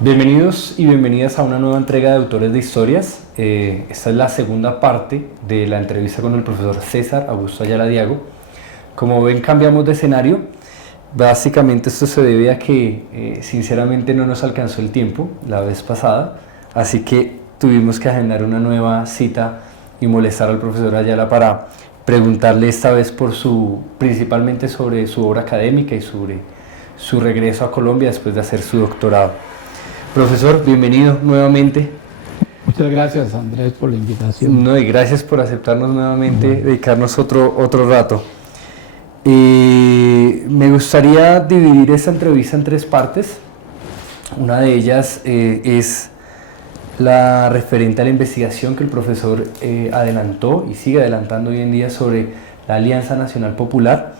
Bienvenidos y bienvenidas a una nueva entrega de Autores de Historias. Esta es la segunda parte de la entrevista con el profesor César Augusto Ayala Diago. Como ven, cambiamos de escenario. Básicamente esto se debe a que sinceramente no nos alcanzó el tiempo la vez pasada, así que tuvimos que agendar una nueva cita y molestar al profesor Ayala para preguntarle esta vez principalmente sobre su obra académica y sobre su regreso a Colombia después de hacer su doctorado. Profesor, bienvenido nuevamente. Muchas gracias, Andrés, por la invitación. No, y gracias por aceptarnos nuevamente, dedicarnos otro rato. Me gustaría dividir esta entrevista en tres partes. Una de ellas es la referente a la investigación que el profesor adelantó y sigue adelantando hoy en día sobre la Alianza Nacional Popular.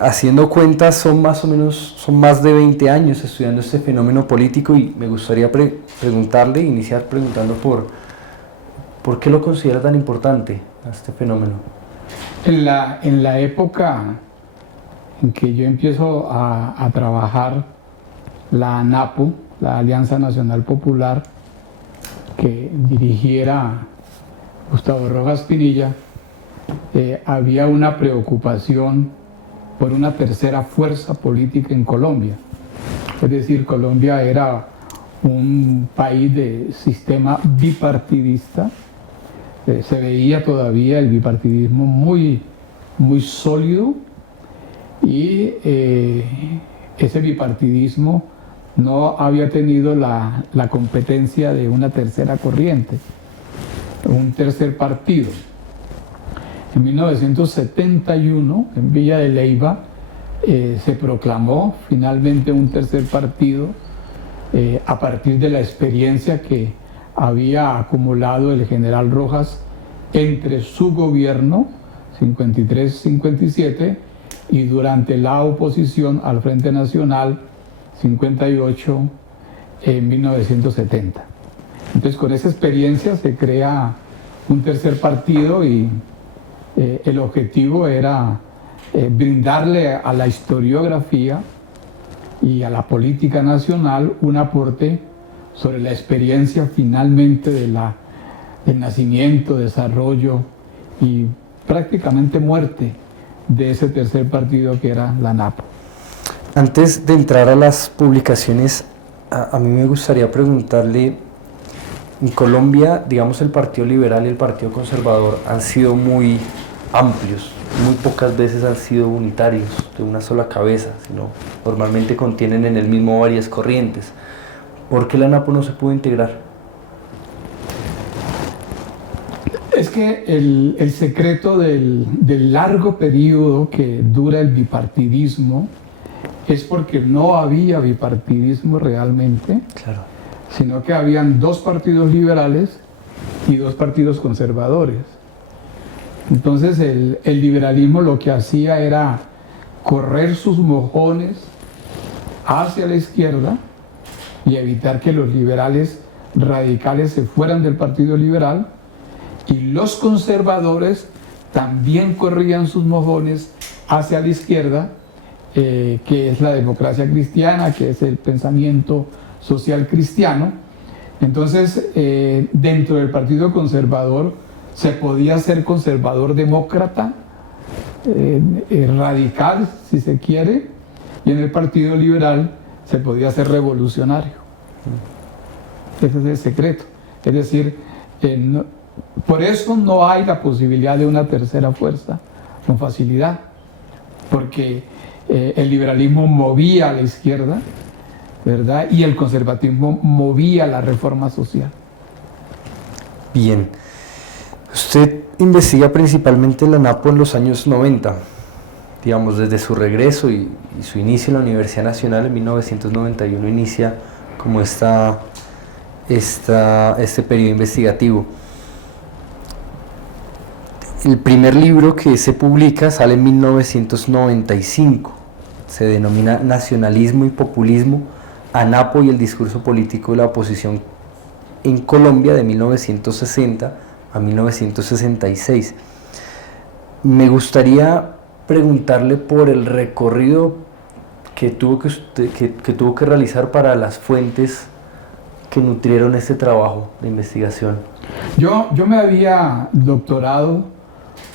Haciendo cuentas, son más de 20 años estudiando este fenómeno político y me gustaría iniciar preguntando por qué lo considera tan importante a este fenómeno. En la época en que yo empiezo a trabajar la ANAPO, la Alianza Nacional Popular, que dirigiera Gustavo Rojas Pinilla, había una preocupación por una tercera fuerza política en Colombia. Es decir, Colombia era un país de sistema bipartidista. Se veía todavía el bipartidismo muy sólido y ese bipartidismo no había tenido la competencia de una tercera corriente, un tercer partido. En 1971, en Villa de Leyva, se proclamó finalmente un tercer partido a partir de la experiencia que había acumulado el general Rojas entre su gobierno, 53-57, y durante la oposición al Frente Nacional, 58, en 1970. Entonces, con esa experiencia se crea un tercer partido y el objetivo era brindarle a la historiografía y a la política nacional un aporte sobre la experiencia finalmente del nacimiento, desarrollo y prácticamente muerte de ese tercer partido que era la ANAPO. Antes de entrar a las publicaciones, a mí me gustaría preguntarle, en Colombia, digamos, el Partido Liberal y el Partido Conservador han sido muy amplios, muy pocas veces han sido unitarios, de una sola cabeza, sino normalmente contienen en el mismo varias corrientes. ¿Por qué la ANAPO no se pudo integrar? Es que el secreto del largo periodo que dura el bipartidismo es porque no había bipartidismo realmente. Claro. Sino que habían dos partidos liberales y dos partidos conservadores. Entonces el liberalismo lo que hacía era correr sus mojones hacia la izquierda y evitar que los liberales radicales se fueran del Partido Liberal, y los conservadores también corrían sus mojones hacia la izquierda, que es la democracia cristiana, que es el pensamiento social cristiano. Entonces, dentro del Partido Conservador se podía ser conservador demócrata, radical, si se quiere, y en el Partido Liberal se podía ser revolucionario. Ese es el secreto. Es decir, por eso no hay la posibilidad de una tercera fuerza con facilidad, porque el liberalismo movía a la izquierda, ¿verdad? Y el conservatismo movía la reforma social. Bien. Usted investiga principalmente la ANAPO en los años 90, digamos, desde su regreso y su inicio en la Universidad Nacional en 1991 inicia como esta este periodo investigativo. El primer libro que se publica sale en 1995, se denomina Nacionalismo y Populismo, ANAPO y el discurso político de la oposición en Colombia, de 1960 a 1966. Me gustaría preguntarle por el recorrido que tuvo que realizar para las fuentes que nutrieron este trabajo de investigación. Yo me había doctorado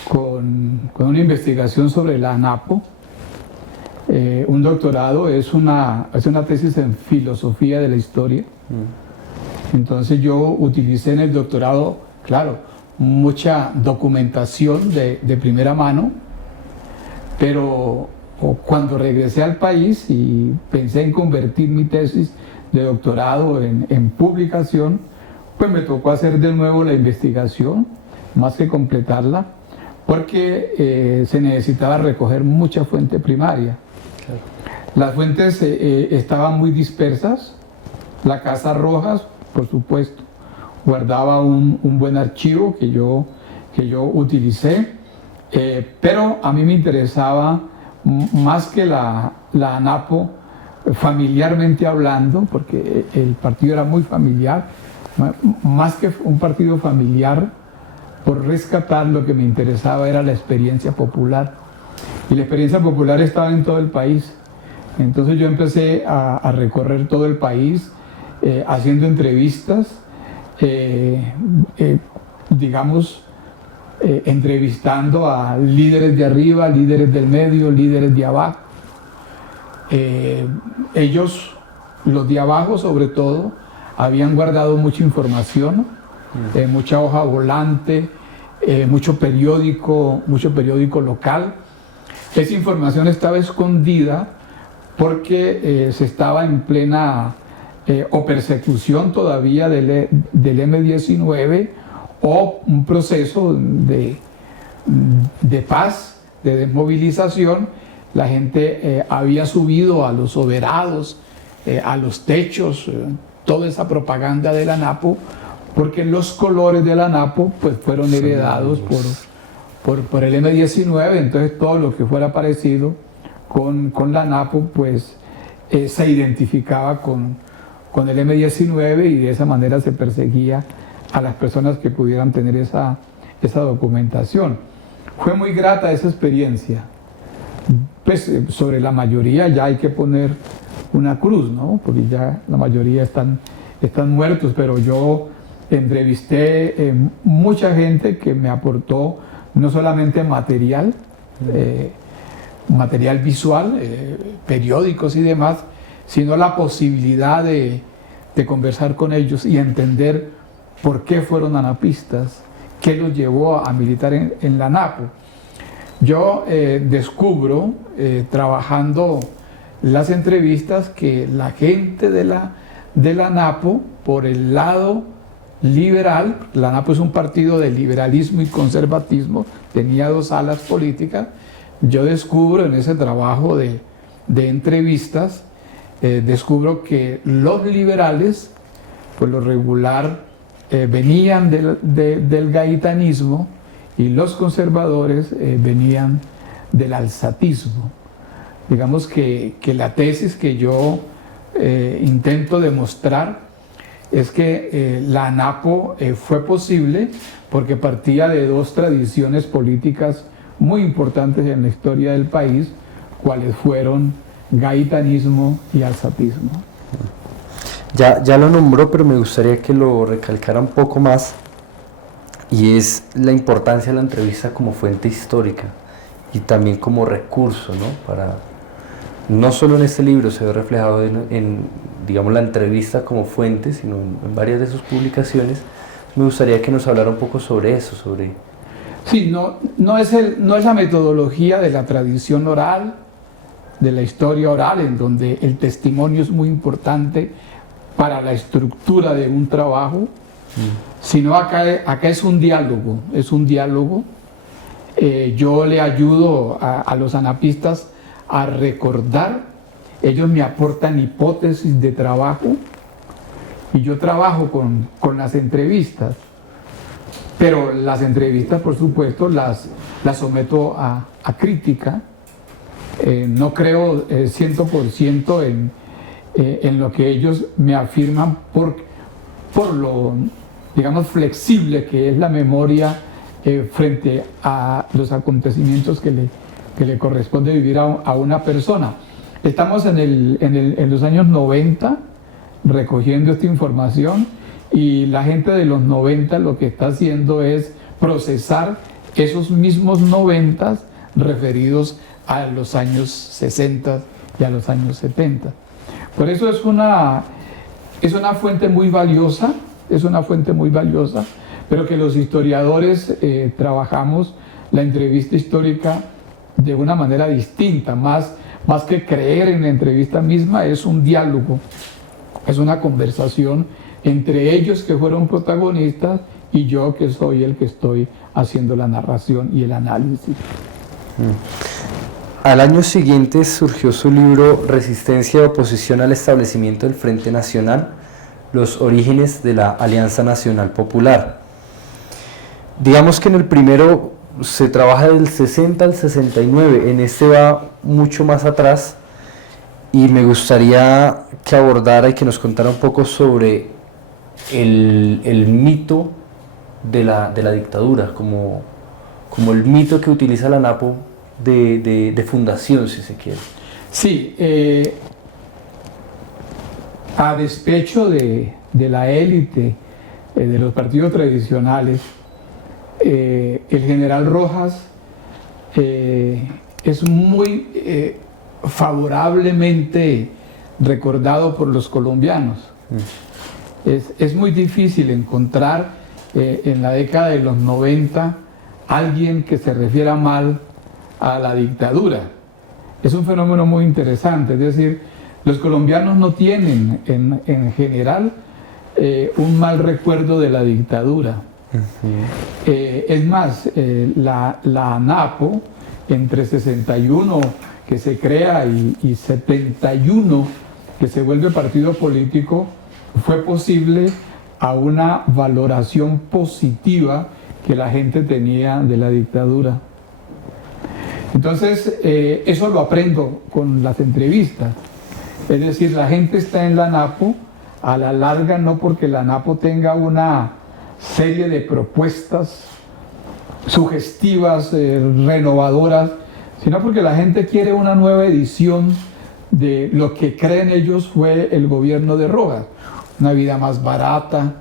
con una investigación sobre la ANAPO. Un doctorado es una tesis en filosofía de la historia. Entonces yo utilicé en el doctorado, claro, mucha documentación de primera mano, pero cuando regresé al país y pensé en convertir mi tesis de doctorado en publicación, pues me tocó hacer de nuevo la investigación, más que completarla, porque se necesitaba recoger mucha fuente primaria. Claro. Las fuentes estaban muy dispersas. La Casa Rojas, por supuesto, guardaba un buen archivo que yo utilicé, pero a mí me interesaba más que la ANAPO, familiarmente hablando, porque el partido era muy familiar, más que un partido familiar, por rescatar lo que me interesaba era la experiencia popular. Y la experiencia popular estaba en todo el país. Entonces yo empecé a recorrer todo el país, haciendo entrevistas, entrevistando a líderes de arriba, líderes del medio, líderes de abajo. Ellos, los de abajo sobre todo, habían guardado mucha información, mucha hoja volante, mucho periódico local. Esa información estaba escondida porque se estaba en plena o persecución todavía del M-19 o un proceso de paz, de desmovilización. La gente había subido a los soberados, a los techos, toda esa propaganda de la ANAPO, porque los colores de la ANAPO pues, fueron heredados por el M-19, entonces todo lo que fuera parecido con la ANAPO pues se identificaba con el M-19 y de esa manera se perseguía a las personas que pudieran tener esa documentación. Fue muy grata esa experiencia. Pues sobre la mayoría ya hay que poner una cruz, ¿no? Porque ya la mayoría están muertos, pero yo entrevisté mucha gente que me aportó no solamente material visual, periódicos y demás, sino la posibilidad de conversar con ellos y entender por qué fueron anapistas, qué los llevó a militar en la ANAPO. Yo descubro, trabajando las entrevistas, que la gente de la ANAPO, por el lado liberal, la ANAPO es un partido de liberalismo y conservatismo, tenía dos alas políticas. Yo descubro en ese trabajo de entrevistas, descubro que los liberales, por lo regular, venían del gaitanismo y los conservadores venían del alzatismo. Digamos que la tesis que yo intento demostrar es que la ANAPO fue posible porque partía de dos tradiciones políticas muy importantes en la historia del país, cuales fueron gaitanismo y alzatismo. Ya lo nombró, pero me gustaría que lo recalcara un poco más, y es la importancia de la entrevista como fuente histórica y también como recurso, ¿no? Para, no solo en este libro se ve reflejado en digamos, la entrevista como fuente, sino en varias de sus publicaciones. Me gustaría que nos hablara un poco sobre eso, sobre... Sí, no es la metodología de la tradición oral, de la historia oral, en donde el testimonio es muy importante para la estructura de un trabajo, sino acá es un diálogo, yo le ayudo a los anapistas a recordar, ellos me aportan hipótesis de trabajo, y yo trabajo con las entrevistas, pero las entrevistas, por supuesto, las someto a crítica. No creo 100% en lo que ellos me afirman por lo, digamos, flexible que es la memoria frente a los acontecimientos que le corresponde vivir a una persona. Estamos en los años 90 recogiendo esta información, y la gente de los 90 lo que está haciendo es procesar esos mismos 90 referidos a los años 60 y a los años 70. Por eso es una fuente muy valiosa, pero que los historiadores trabajamos la entrevista histórica de una manera distinta, más que creer en la entrevista misma, es un diálogo, es una conversación entre ellos que fueron protagonistas y yo que soy el que estoy haciendo la narración y el análisis. Al año siguiente surgió su libro Resistencia y oposición al establecimiento del Frente Nacional, los orígenes de la Alianza Nacional Popular. Digamos que en el primero se trabaja del 60 al 69, en este va mucho más atrás, y me gustaría que abordara y que nos contara un poco sobre el mito de la dictadura, como el mito que utiliza la ANAPO de fundación, si se quiere. Sí, a despecho de la élite, de los partidos tradicionales, el general Rojas es muy favorablemente recordado por los colombianos. Es muy difícil encontrar en la década de los 90 alguien que se refiera mal a la dictadura. Es un fenómeno muy interesante, es decir, los colombianos no tienen en general un mal recuerdo de la dictadura. Es más, la ANAPO, entre 61 que se crea y 71 que se vuelve partido político, fue posible a una valoración positiva que la gente tenía de la dictadura. Entonces, eso lo aprendo con las entrevistas. Es decir, la gente está en la ANAPO a la larga, no porque la ANAPO tenga una serie de propuestas sugestivas, renovadoras, sino porque la gente quiere una nueva edición de lo que creen ellos fue el gobierno de Rojas. Una vida más barata,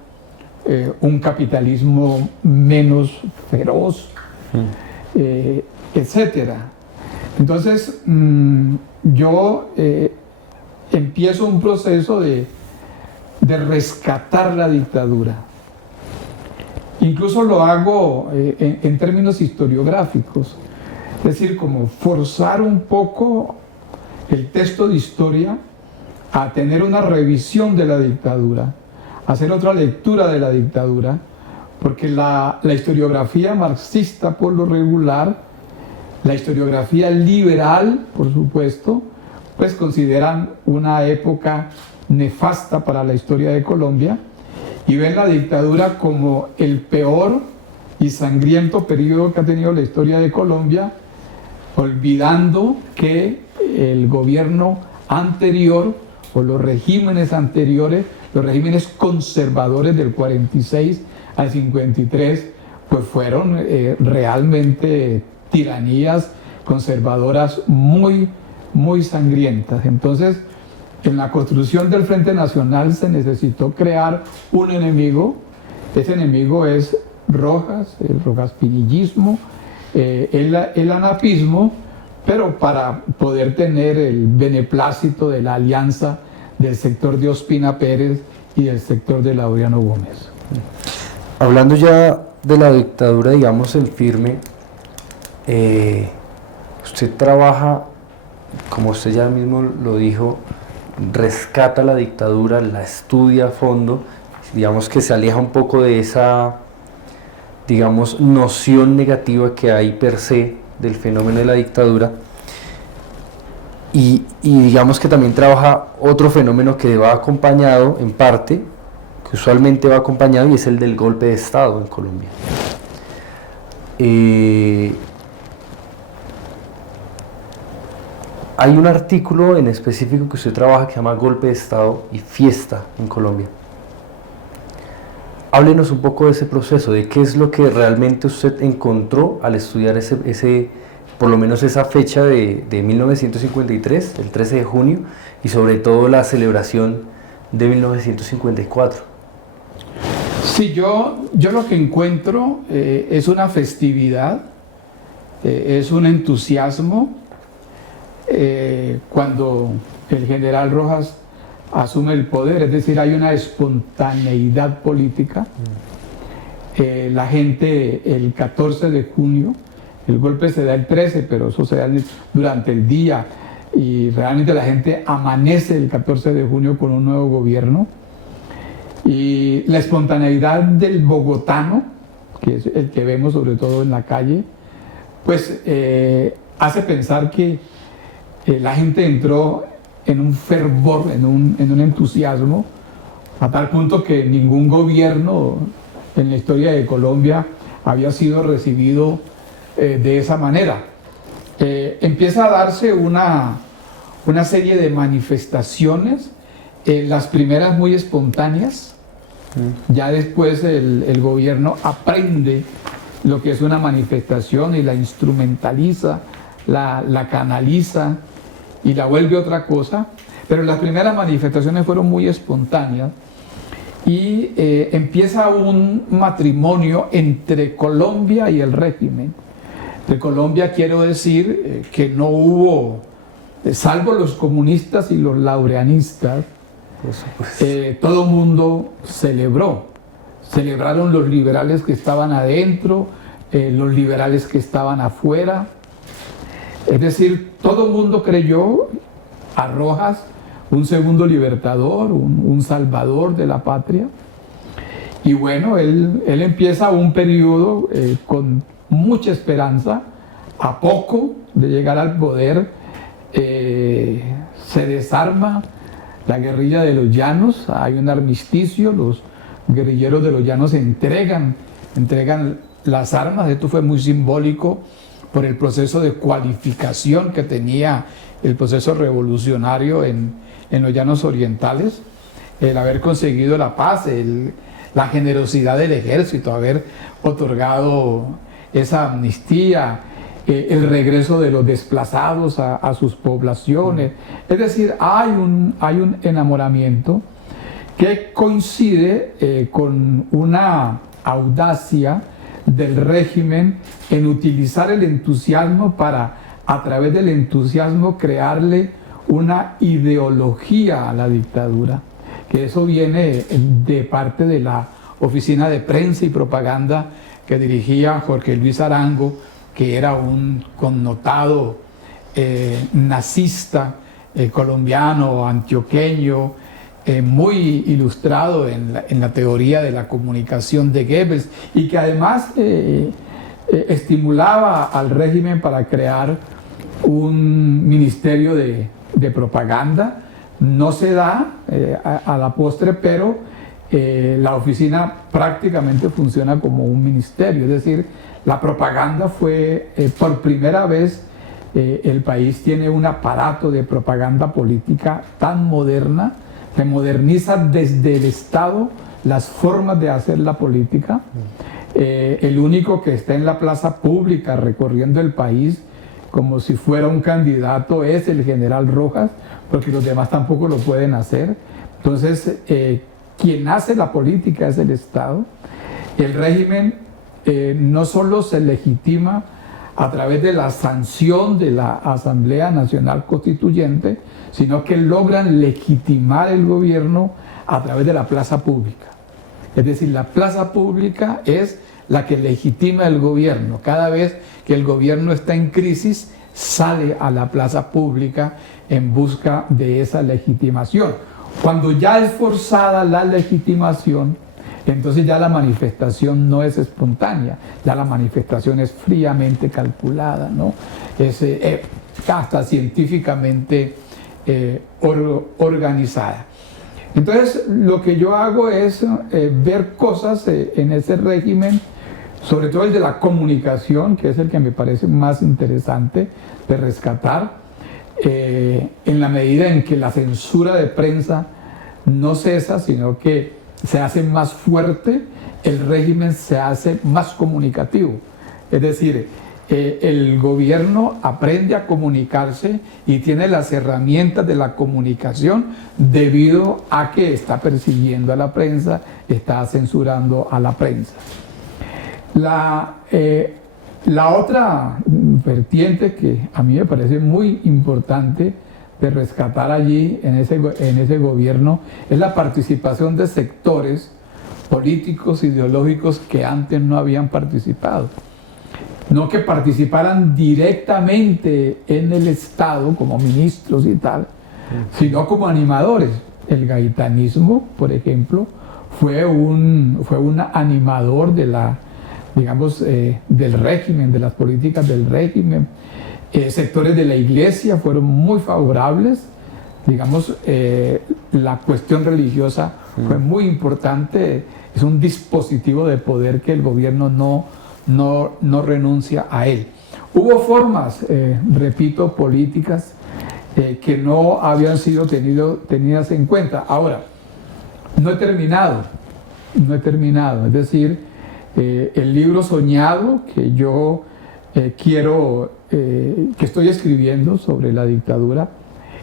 un capitalismo menos feroz, etcétera. Entonces, yo empiezo un proceso de rescatar la dictadura. Incluso lo hago en términos historiográficos, es decir, como forzar un poco el texto de historia a tener una revisión de la dictadura, hacer otra lectura de la dictadura, porque la historiografía marxista, por lo regular, la historiografía liberal, por supuesto, pues consideran una época nefasta para la historia de Colombia y ven la dictadura como el peor y sangriento periodo que ha tenido la historia de Colombia, olvidando que el gobierno anterior o los regímenes anteriores, los regímenes conservadores del 46 al 53, pues fueron realmente tiranías conservadoras muy, muy sangrientas. Entonces, en la construcción del Frente Nacional se necesitó crear un enemigo. Ese enemigo es Rojas, el rojaspinillismo, el anapismo, pero para poder tener el beneplácito de la alianza del sector de Ospina Pérez y del sector de Laureano Gómez. Hablando ya de la dictadura, digamos, en firme, usted trabaja, como usted ya mismo lo dijo, rescata la dictadura, la estudia a fondo, digamos que se aleja un poco de esa, digamos, noción negativa que hay per se del fenómeno de la dictadura, y digamos que también trabaja otro fenómeno que va acompañado en parte, que usualmente va acompañado, y es el del golpe de Estado en Colombia. Hay un artículo en específico que usted trabaja que se llama Golpe de Estado y Fiesta en Colombia. Háblenos un poco de ese proceso, de qué es lo que realmente usted encontró al estudiar por lo menos esa fecha de 1953, el 13 de junio, y sobre todo la celebración de 1954. Sí, yo lo que encuentro es una festividad, es un entusiasmo. Cuando el general Rojas asume el poder, es decir, hay una espontaneidad política. La gente, el 14 de junio, el golpe se da el 13, pero eso se da durante el día, y realmente la gente amanece el 14 de junio con un nuevo gobierno. Y la espontaneidad del bogotano, que es el que vemos sobre todo en la calle, pues hace pensar que la gente entró en un fervor, en un entusiasmo, a tal punto que ningún gobierno en la historia de Colombia había sido recibido de esa manera. Empieza a darse una serie de manifestaciones, las primeras muy espontáneas. Ya después el gobierno aprende lo que es una manifestación y la instrumentaliza, la canaliza y la vuelve otra cosa, pero las primeras manifestaciones fueron muy espontáneas, y empieza un matrimonio entre Colombia y el régimen. De Colombia quiero decir que no hubo, salvo los comunistas y los laureanistas, todo mundo celebraron los liberales que estaban adentro, los liberales que estaban afuera. Es decir, todo el mundo creyó a Rojas un segundo libertador, un salvador de la patria. Y bueno, él empieza un periodo con mucha esperanza. A poco de llegar al poder, se desarma la guerrilla de los Llanos, hay un armisticio, los guerrilleros de los Llanos entregan las armas. Esto fue muy simbólico por el proceso de cualificación que tenía el proceso revolucionario en los Llanos Orientales, el haber conseguido la paz, la generosidad del ejército, haber otorgado esa amnistía, el regreso de los desplazados a sus poblaciones. Es decir, hay un enamoramiento que coincide con una audacia del régimen en utilizar el entusiasmo para, a través del entusiasmo, crearle una ideología a la dictadura, que eso viene de parte de la Oficina de Prensa y Propaganda que dirigía Jorge Luis Arango, que era un connotado nazista colombiano, antioqueño, muy ilustrado en la teoría de la comunicación de Goebbels, y que además estimulaba al régimen para crear un ministerio de propaganda. No se da a la postre, pero la oficina prácticamente funciona como un ministerio. Es decir, la propaganda fue, por primera vez, el país tiene un aparato de propaganda política tan moderna, que moderniza desde el Estado las formas de hacer la política. El único que está en la plaza pública recorriendo el país como si fuera un candidato es el general Rojas, porque los demás tampoco lo pueden hacer. Entonces, quien hace la política es el Estado. El régimen no solo se legitima a través de la sanción de la Asamblea Nacional Constituyente, sino que logran legitimar el gobierno a través de la plaza pública. Es decir, la plaza pública es la que legitima el gobierno. Cada vez que el gobierno está en crisis, sale a la plaza pública en busca de esa legitimación. Cuando ya es forzada la legitimación, entonces ya la manifestación no es espontánea, ya la manifestación es fríamente calculada, ¿no? Es hasta científicamente organizada. Entonces, lo que yo hago es ver cosas en ese régimen, sobre todo el de la comunicación, que es el que me parece más interesante de rescatar, en la medida en que la censura de prensa no cesa, sino que se hace más fuerte, el régimen se hace más comunicativo. Es decir, el gobierno aprende a comunicarse y tiene las herramientas de la comunicación debido a que está persiguiendo a la prensa, está censurando a la prensa. La otra vertiente que a mí me parece muy importante de rescatar allí en ese gobierno es la participación de sectores políticos, ideológicos que antes no habían participado. No que participaran directamente en el Estado como ministros y tal, sino como animadores. El gaitanismo, por ejemplo, fue un animador de del régimen, de las políticas del régimen. Sectores de la iglesia fueron muy favorables. La cuestión religiosa fue muy importante. Es un dispositivo de poder que el gobierno no renuncia a él. Hubo formas, repito, políticas que no habían sido tenidas en cuenta. Ahora, no he terminado. Es decir, el libro soñado que yo que estoy escribiendo sobre la dictadura,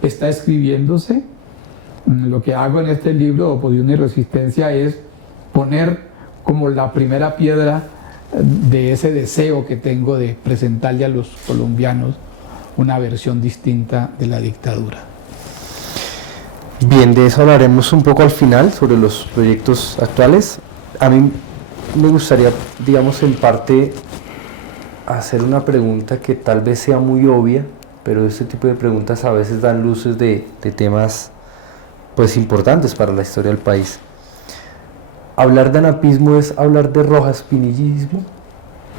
está escribiéndose. Lo que hago en este libro, Oposición y Resistencia, es poner como la primera piedra de ese deseo que tengo de presentarle a los colombianos una versión distinta de la dictadura. Bien, de eso hablaremos un poco al final, sobre los proyectos actuales. A mí me gustaría, digamos, en parte hacer una pregunta que tal vez sea muy obvia, pero este tipo de preguntas a veces dan luces de temas pues importantes para la historia del país. ¿Hablar de anapismo es hablar de rojaspinillismo?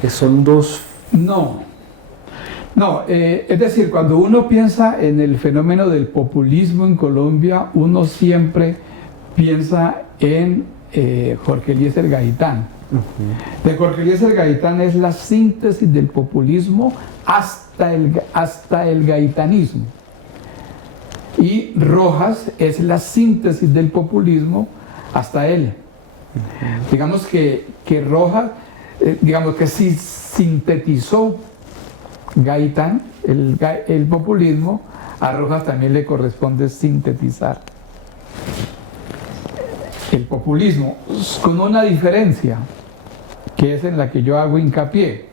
¿Son dos? No, es decir, cuando uno piensa en el fenómeno del populismo en Colombia, uno siempre piensa en Jorge Eliezer Gaitán. De Jorge Eliezer Gaitán es la síntesis del populismo hasta el gaitanismo. Y Rojas es la síntesis del populismo hasta él. Digamos que Rojas, digamos que si sintetizó Gaitán, el populismo, a Rojas también le corresponde sintetizar el populismo, con una diferencia, que es en la que yo hago hincapié.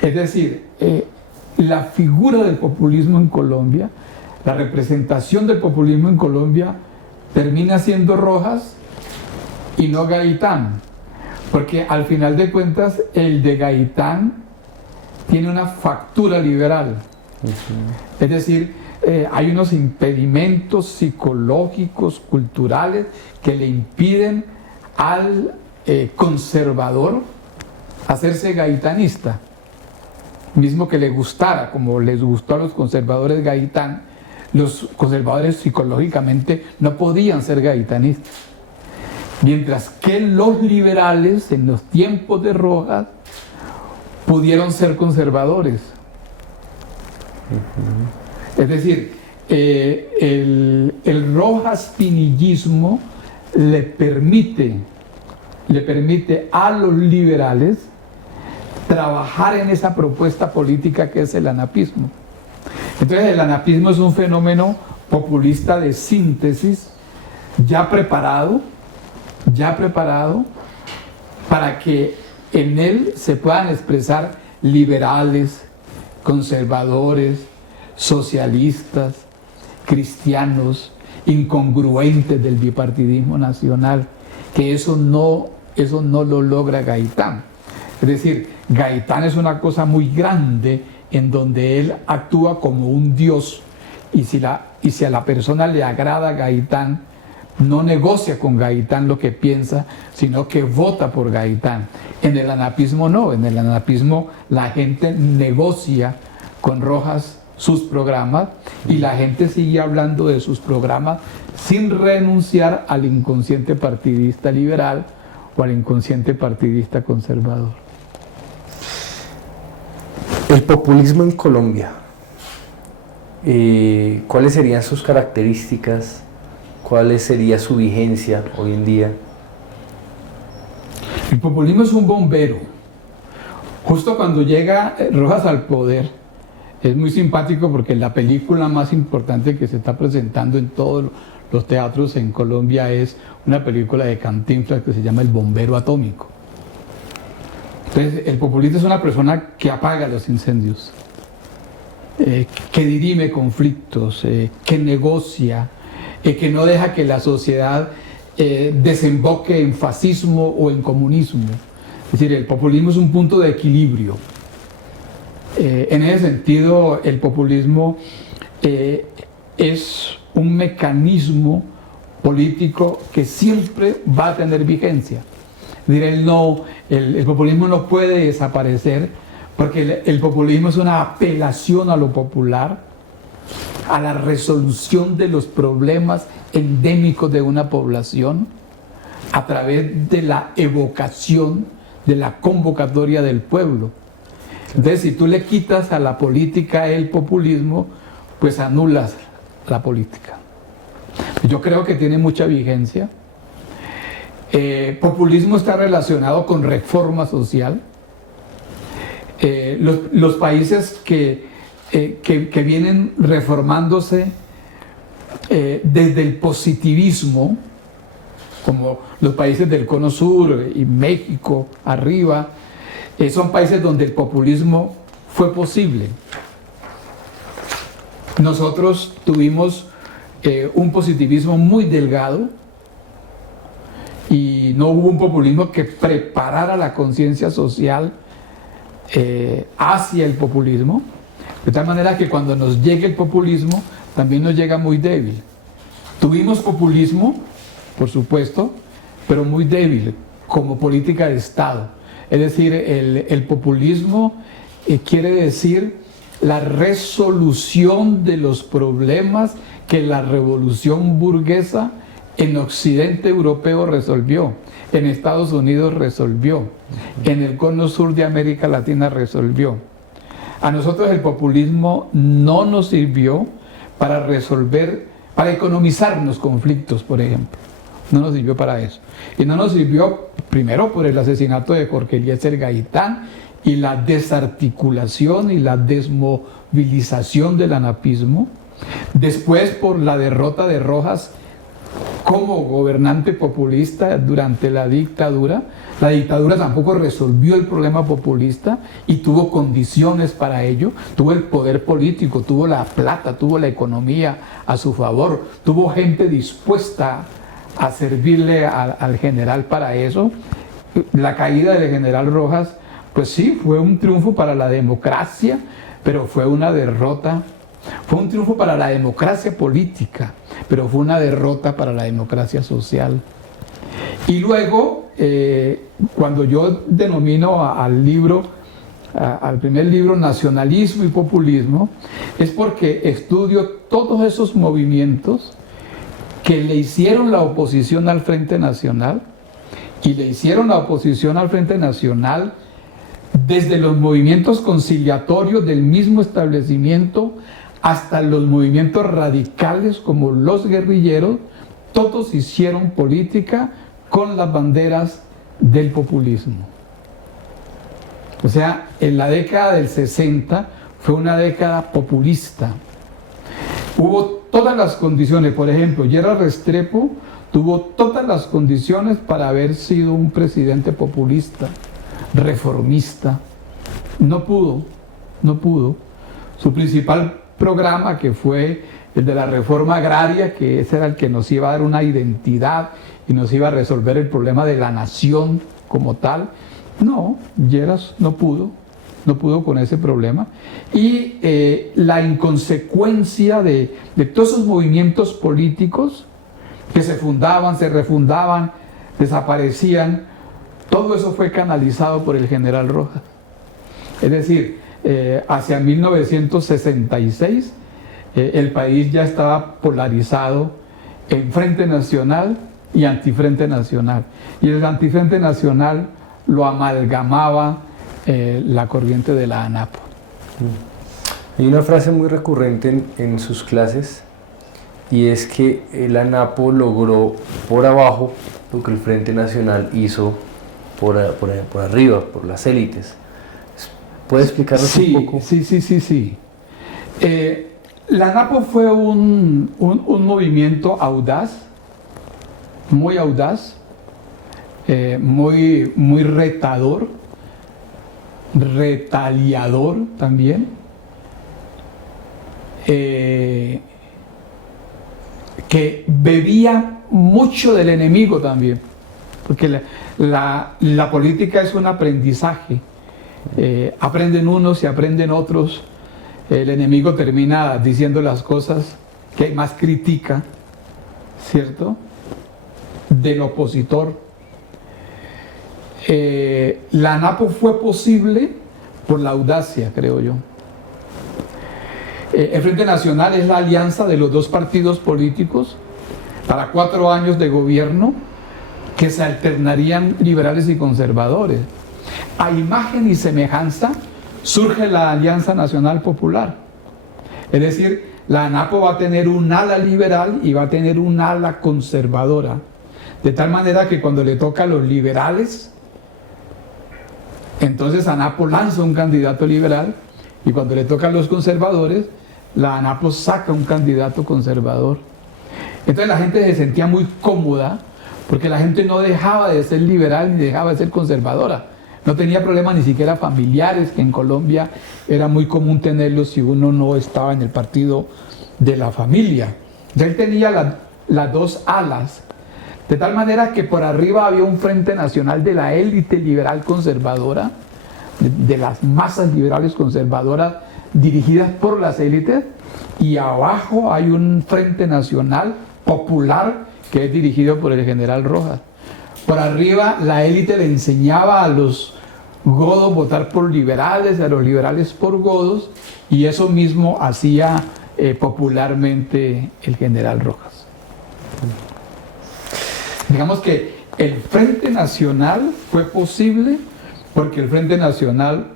Es decir, la figura del populismo en Colombia, la representación del populismo en Colombia, termina siendo Rojas y no Gaitán, porque al final de cuentas el de Gaitán tiene una factura liberal. Es decir, hay unos impedimentos psicológicos, culturales, que le impiden al conservador hacerse gaitanista, mismo que le gustara, como les gustó a los conservadores Gaitán. Los conservadores psicológicamente no podían ser gaitanistas, mientras que los liberales en los tiempos de Rojas pudieron ser conservadores. Es decir, el rojaspinillismo le permite a los liberales trabajar en esa propuesta política que es el anapismo. Entonces el anapismo es un fenómeno populista de síntesis ya preparado para que en él se puedan expresar liberales, conservadores, socialistas, cristianos, incongruentes del bipartidismo nacional, que eso no lo logra Gaitán. Es decir, Gaitán es una cosa muy grande en donde él actúa como un dios, y si a la persona le agrada Gaitán, no negocia con Gaitán lo que piensa, sino que vota por Gaitán. En el anapismo no, en el anapismo la gente negocia con Rojas sus programas y la gente sigue hablando de sus programas sin renunciar al inconsciente partidista liberal o al inconsciente partidista conservador. El populismo en Colombia, ¿cuáles serían sus características? ¿Cuál sería su vigencia hoy en día? El populismo es un bombero. Justo cuando llega Rojas al poder, es muy simpático porque la película más importante que se está presentando en todos los teatros en Colombia es una película de Cantinflas que se llama El Bombero Atómico. Entonces, el populista es una persona que apaga los incendios, que dirime conflictos, que negocia, que no deja que la sociedad desemboque en fascismo o en comunismo. Es decir, el populismo es un punto de equilibrio. En ese sentido, el populismo es un mecanismo político que siempre va a tener vigencia. El populismo no puede desaparecer porque el populismo es una apelación a lo popular, a la resolución de los problemas endémicos de una población a través de la evocación, de la convocatoria del pueblo. Entonces, si tú le quitas a la política el populismo, pues anulas la política. Yo creo que tiene mucha vigencia. Populismo está relacionado con reforma social. Los países que vienen reformándose desde el positivismo, como los países del Cono Sur y México arriba, son países donde el populismo fue posible. Nosotros tuvimos un positivismo muy delgado y no hubo un populismo que preparara la conciencia social hacia el populismo, de tal manera que cuando nos llegue el populismo también nos llega muy débil. Tuvimos populismo, por supuesto, pero muy débil como política de Estado. Es decir, el populismo quiere decir la resolución de los problemas que la revolución burguesa en Occidente europeo resolvió, en Estados Unidos resolvió, en el cono sur de América Latina resolvió. A nosotros el populismo no nos sirvió para resolver, para economizarnos conflictos, por ejemplo. No nos sirvió para eso. Y no nos sirvió primero por el asesinato de Jorge Eliezer Gaitán y la desarticulación y la desmovilización del anapismo. Después por la derrota de Rojas como gobernante populista durante la dictadura. La dictadura tampoco resolvió el problema populista y tuvo condiciones para ello. Tuvo el poder político, tuvo la plata, tuvo la economía a su favor, tuvo gente dispuesta a servirle al general para eso. La caída del general Rojas, pues sí, fue un triunfo para la democracia, pero fue una derrota. Fue un triunfo para la democracia política, pero fue una derrota para la democracia social. Y luego, cuando yo denomino al primer libro Nacionalismo y Populismo, es porque estudio todos esos movimientos que le hicieron la oposición al Frente Nacional, y le hicieron la oposición al Frente Nacional desde los movimientos conciliatorios del mismo establecimiento hasta los movimientos radicales como los guerrilleros. Todos hicieron política con las banderas del populismo. O sea, en la década del 60 fue una década populista. Hubo todas las condiciones. Por ejemplo, Lleras Restrepo tuvo todas las condiciones para haber sido un presidente populista, reformista. No pudo. Su principal programa, que fue el de la reforma agraria, que ese era el que nos iba a dar una identidad y nos iba a resolver el problema de la nación como tal. No, Lleras no pudo con ese problema. Y la inconsecuencia de todos esos movimientos políticos que se fundaban, se refundaban, desaparecían, todo eso fue canalizado por el general Rojas. Es decir, hacia 1966 el país ya estaba polarizado en Frente Nacional y Antifrente Nacional. Y el Antifrente Nacional lo amalgamaba la corriente de la ANAPO. Hay una frase muy recurrente en sus clases, y es que el ANAPO logró por abajo lo que el Frente Nacional hizo por arriba, por las élites. ¿Puede explicarnos un poco? Sí. La ANAPO fue un movimiento audaz, muy audaz, muy retador, retaliador también, que bebía mucho del enemigo también, porque la política es un aprendizaje, aprenden unos y aprenden otros. El enemigo termina diciendo las cosas que más critica, ¿cierto?, del opositor. La ANAPO fue posible por la audacia, creo yo. El Frente Nacional es la alianza de los dos partidos políticos para 4 años de gobierno que se alternarían liberales y conservadores. A imagen y semejanza surge la Alianza Nacional Popular. Es decir, la ANAPO va a tener un ala liberal y va a tener un ala conservadora. De tal manera que cuando le toca a los liberales, entonces ANAPO lanza un candidato liberal, y cuando le toca a los conservadores, la ANAPO saca un candidato conservador. Entonces la gente se sentía muy cómoda, porque la gente no dejaba de ser liberal ni dejaba de ser conservadora. No tenía problemas ni siquiera familiares, que en Colombia era muy común tenerlos si uno no estaba en el partido de la familia. Ya él tenía las dos alas, de tal manera que por arriba había un Frente Nacional de la élite liberal conservadora, de las masas liberales conservadoras dirigidas por las élites, y abajo hay un Frente Nacional popular que es dirigido por el general Rojas. Por arriba la élite le enseñaba a los godos votar por liberales, a los liberales por godos, y eso mismo hacía popularmente el general Rojas. Digamos que el Frente Nacional fue posible porque el Frente Nacional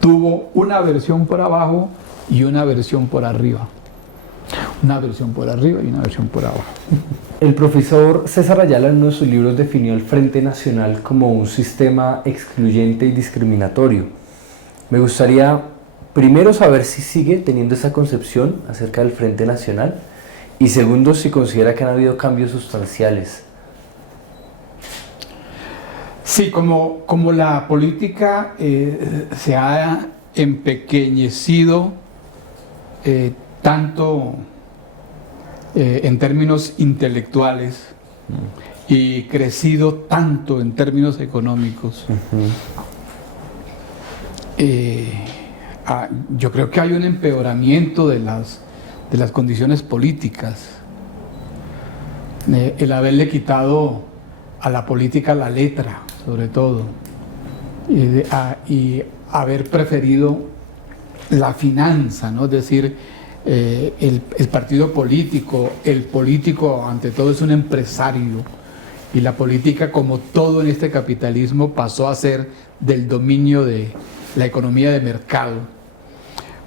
tuvo una versión por abajo y una versión por arriba. Una versión por arriba y una versión por abajo. El profesor César Ayala en uno de sus libros definió el Frente Nacional como un sistema excluyente y discriminatorio. Me gustaría primero saber si sigue teniendo esa concepción acerca del Frente Nacional, y segundo, si considera que han habido cambios sustanciales. Sí, como la política se ha empequeñecido tanto en términos intelectuales y crecido tanto en términos económicos, yo creo que hay un empeoramiento de las condiciones políticas. El haberle quitado a la política la letra, sobre todo, y haber preferido la finanza, ¿no? Es decir, el partido político, el político ante todo es un empresario, y la política, como todo en este capitalismo, pasó a ser del dominio de la economía de mercado.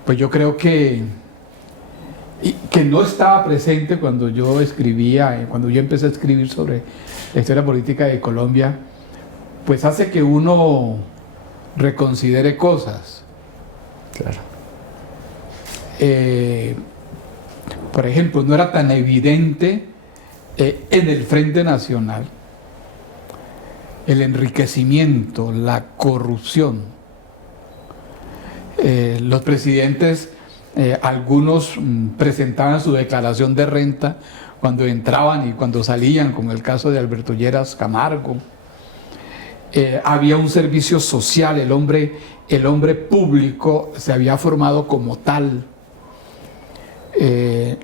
Pues yo creo que no estaba presente cuando yo escribía, cuando yo empecé a escribir sobre la historia política de Colombia, pues hace que uno reconsidere cosas. Claro. Por ejemplo, no era tan evidente en el Frente Nacional el enriquecimiento, la corrupción. Los presidentes, algunos presentaban su declaración de renta cuando entraban y cuando salían, como el caso de Alberto Lleras Camargo. Había un servicio social, el hombre público se había formado como tal.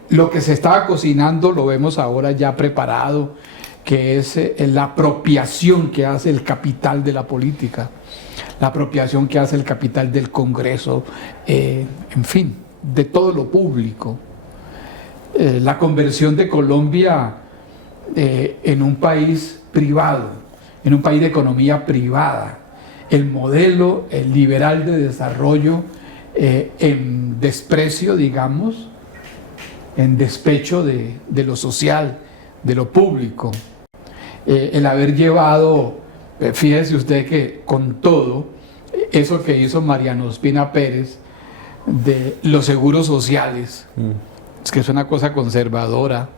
Lo que se estaba cocinando lo vemos ahora ya preparado, que es la apropiación que hace el capital de la política, la apropiación que hace el capital del Congreso, en fin, de todo lo público. la conversión de Colombia en un país privado, en un país de economía privada, el modelo liberal de desarrollo en desprecio, digamos, en despecho de lo social, de lo público. El haber llevado, fíjese usted que con todo eso que hizo Mariano Ospina Pérez de los seguros sociales, es que es una cosa conservadora,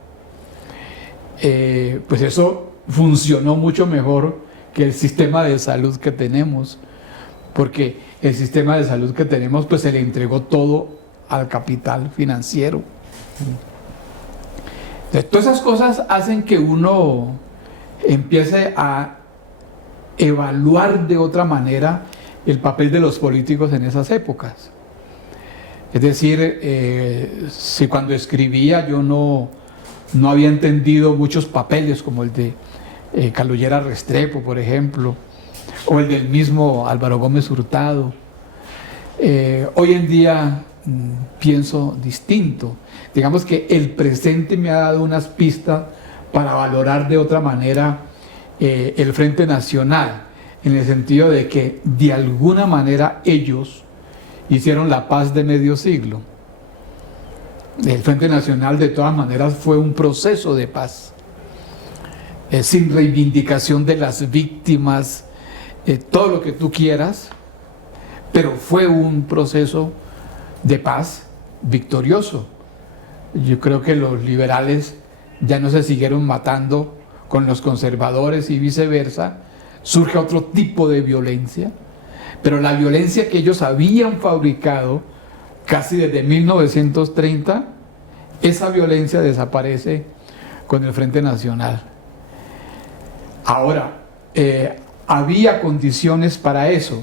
pues eso funcionó mucho mejor que el sistema de salud que tenemos, porque el sistema de salud que tenemos pues se le entregó todo al capital financiero. Entonces, todas esas cosas hacen que uno empiece a evaluar de otra manera el papel de los políticos en esas épocas. Es decir, si cuando escribía yo no había entendido muchos papeles como el de Carlos Lleras Restrepo, por ejemplo, o el del mismo Álvaro Gómez Hurtado, hoy en día pienso distinto. Digamos que el presente me ha dado unas pistas para valorar de otra manera el Frente Nacional, en el sentido de que de alguna manera ellos hicieron la paz de medio siglo. El Frente Nacional de todas maneras fue un proceso de paz, sin reivindicación de las víctimas, todo lo que tú quieras, pero fue un proceso de paz victorioso. Yo creo que los liberales ya no se siguieron matando con los conservadores y viceversa, surge otro tipo de violencia, pero la violencia que ellos habían fabricado casi desde 1930, esa violencia desaparece con el Frente Nacional. Ahora, había condiciones para eso,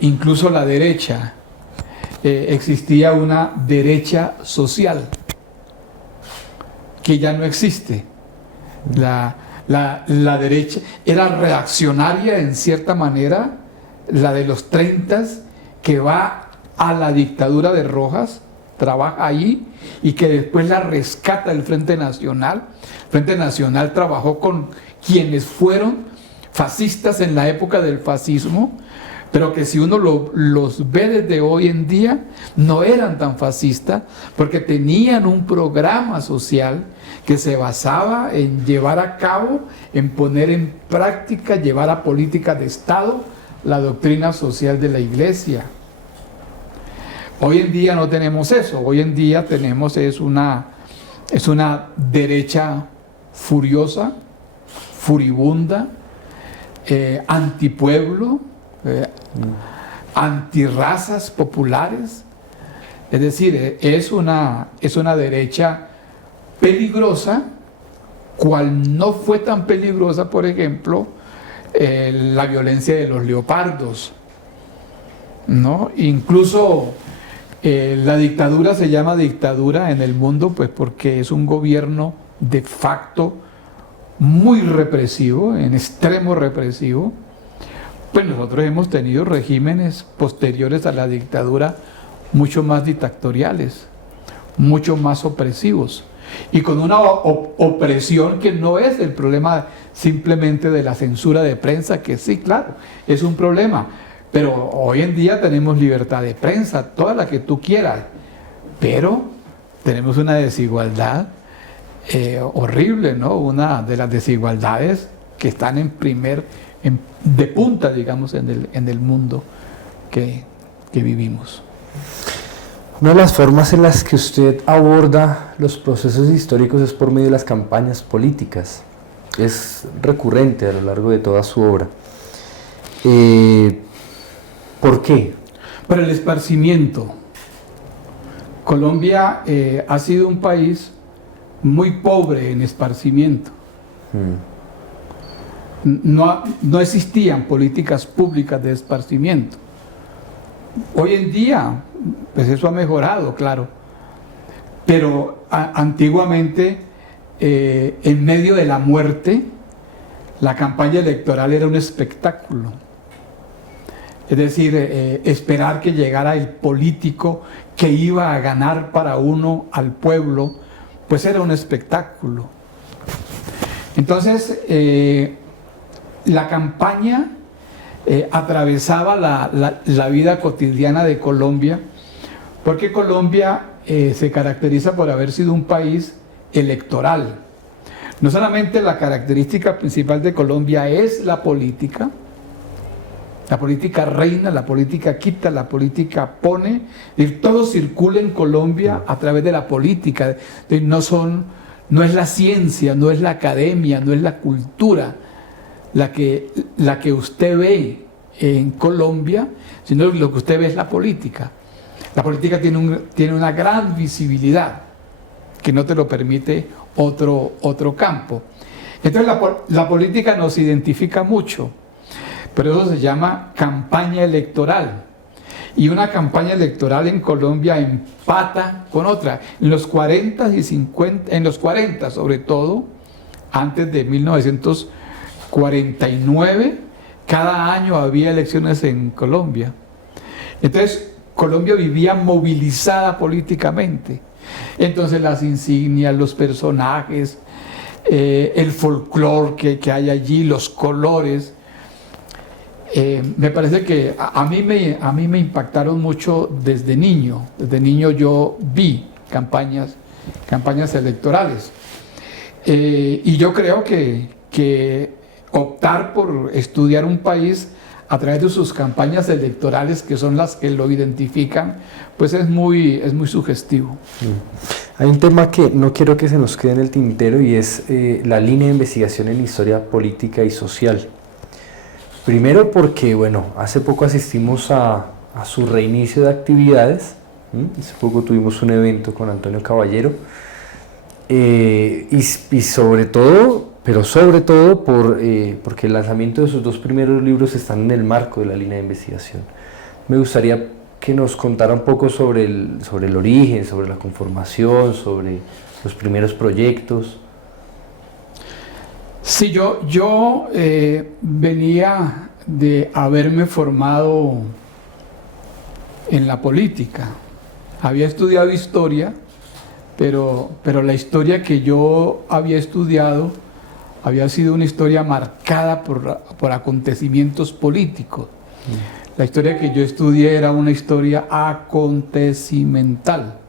incluso la derecha, existía una derecha social que ya no existe. La derecha era reaccionaria en cierta manera, la de los 30, que va a la dictadura de Rojas, trabaja allí y que después la rescata el Frente Nacional. El Frente Nacional trabajó con quienes fueron fascistas en la época del fascismo, pero que si uno los ve desde hoy en día, no eran tan fascistas, porque tenían un programa social que se basaba en llevar a cabo, en poner en práctica, llevar a política de Estado la doctrina social de la Iglesia. Hoy en día no tenemos eso, hoy en día tenemos es una derecha furiosa, furibunda, antipueblo, antirrazas populares. Es decir, es una derecha peligrosa, cual no fue tan peligrosa, por ejemplo, la violencia de los leopardos, ¿no? Incluso la dictadura se llama dictadura en el mundo pues porque es un gobierno de facto muy represivo, en extremo represivo. Pues nosotros hemos tenido regímenes posteriores a la dictadura mucho más dictatoriales, mucho más opresivos, y con una opresión que no es el problema simplemente de la censura de prensa, que sí, claro, es un problema, pero hoy en día tenemos libertad de prensa, toda la que tú quieras, pero tenemos una desigualdad horrible, ¿no? Una de las desigualdades que están de punta, digamos, en el mundo que vivimos. Una de las formas en las que usted aborda los procesos históricos es por medio de las campañas políticas. Es recurrente a lo largo de toda su obra. ¿Por qué? Por el esparcimiento. Colombia ha sido un país muy pobre en esparcimiento. No existían políticas públicas de esparcimiento. Hoy en día, pues eso ha mejorado, claro, pero antiguamente, en medio de la muerte, la campaña electoral era un espectáculo. Es decir, esperar que llegara el político que iba a ganar para uno al pueblo, pues era un espectáculo. Entonces, la campaña atravesaba la vida cotidiana de Colombia, porque Colombia se caracteriza por haber sido un país electoral. No solamente la característica principal de Colombia es la política reina, la política quita, la política pone, y todo circula en Colombia a través de la política. No es la ciencia, no es la academia, no es la cultura la que usted ve en Colombia, sino lo que usted ve es la política. La política tiene una gran visibilidad que no te lo permite otro campo. Entonces la política nos identifica mucho, pero eso se llama campaña electoral. Y una campaña electoral en Colombia empata con otra. En los 40 y 50, en los 40 sobre todo, antes de 1949, cada año había elecciones en Colombia. Entonces, Colombia vivía movilizada políticamente. Entonces, las insignias, los personajes, el folclore que hay allí, los colores, me parece que a mí me impactaron mucho desde niño. Desde niño yo vi campañas electorales. Y yo creo que optar por estudiar un país a través de sus campañas electorales, que son las que lo identifican, pues es muy sugestivo. Hay un tema que no quiero que se nos quede en el tintero, y es la línea de investigación en historia política y social. Primero porque, bueno, hace poco asistimos a su reinicio de actividades. Hace poco tuvimos un evento con Antonio Caballero, y sobre todo porque el lanzamiento de sus 2 primeros libros están en el marco de la línea de investigación. Me gustaría que nos contara un poco sobre el origen, sobre la conformación, sobre los primeros proyectos. Sí, yo venía de haberme formado en la política. Había estudiado historia, pero la historia que yo había estudiado había sido una historia marcada por acontecimientos políticos. La historia que yo estudié era una historia acontecimental.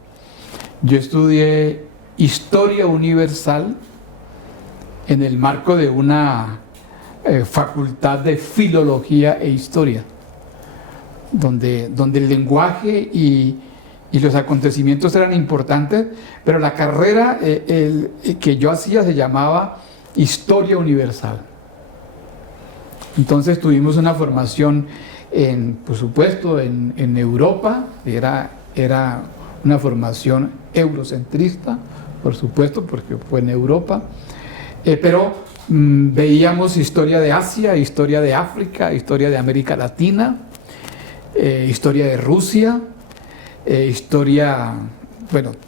Yo estudié historia universal en el marco de una facultad de filología e historia, donde el lenguaje y los acontecimientos eran importantes, pero la carrera que yo hacía se llamaba Historia Universal. Entonces tuvimos una formación, por supuesto, en Europa. Era una formación eurocentrista, por supuesto, porque fue en Europa, pero veíamos historia de Asia, historia de África, historia de América Latina, historia de Rusia,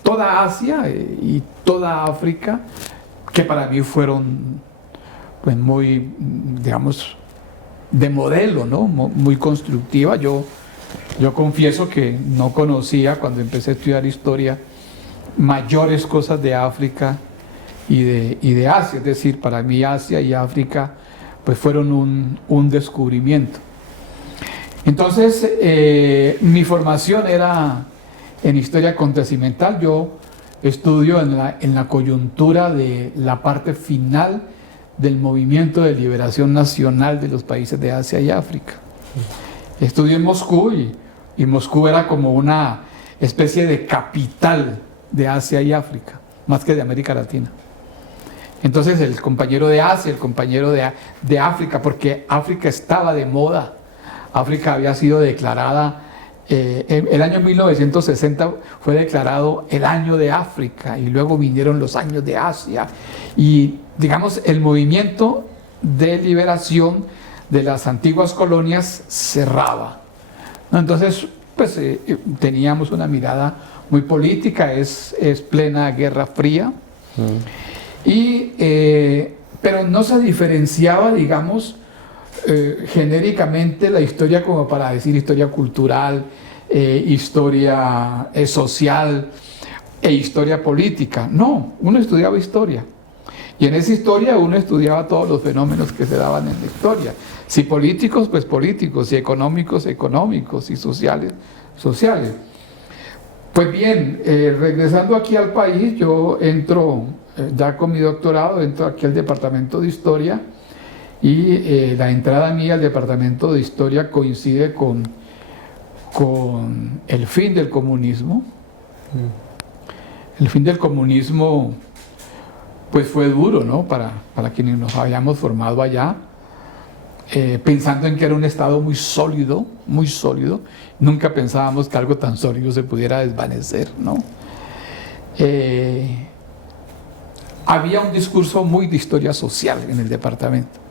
toda Asia y toda África, que para mí fueron pues muy, digamos, de modelo, ¿no? Muy constructiva. Yo confieso que no conocía, cuando empecé a estudiar historia, mayores cosas de África y de Asia. Es decir, para mí Asia y África pues fueron un descubrimiento. Entonces, mi formación era en historia acontecimental. Yo estudio en la coyuntura de la parte final del movimiento de liberación nacional de los países de Asia y África. Estudié en Moscú, y Moscú era como una especie de capital de Asia y África, más que de América Latina. Entonces el compañero de Asia, el compañero de África, porque África estaba de moda. África había sido declarada, el año 1960 fue declarado el año de África, y luego vinieron los años de Asia, y digamos el movimiento de liberación de las antiguas colonias cerraba, ¿no? Entonces pues teníamos una mirada muy política, es plena Guerra Fría, pero no se diferenciaba, digamos, genéricamente la historia como para decir historia cultural, historia social e historia política. No, uno estudiaba historia. Y en esa historia uno estudiaba todos los fenómenos que se daban en la historia. Si políticos, pues políticos, si económicos, económicos, y sociales, sociales. Pues bien, regresando aquí al país, yo entro, ya con mi doctorado, entro aquí al departamento de historia, y la entrada mía al departamento de historia coincide con el fin del comunismo. El fin del comunismo pues fue duro, ¿no? Para quienes nos habíamos formado allá, pensando en que era un Estado muy sólido, nunca pensábamos que algo tan sólido se pudiera desvanecer, ¿no? Había un discurso muy de historia social en el departamento.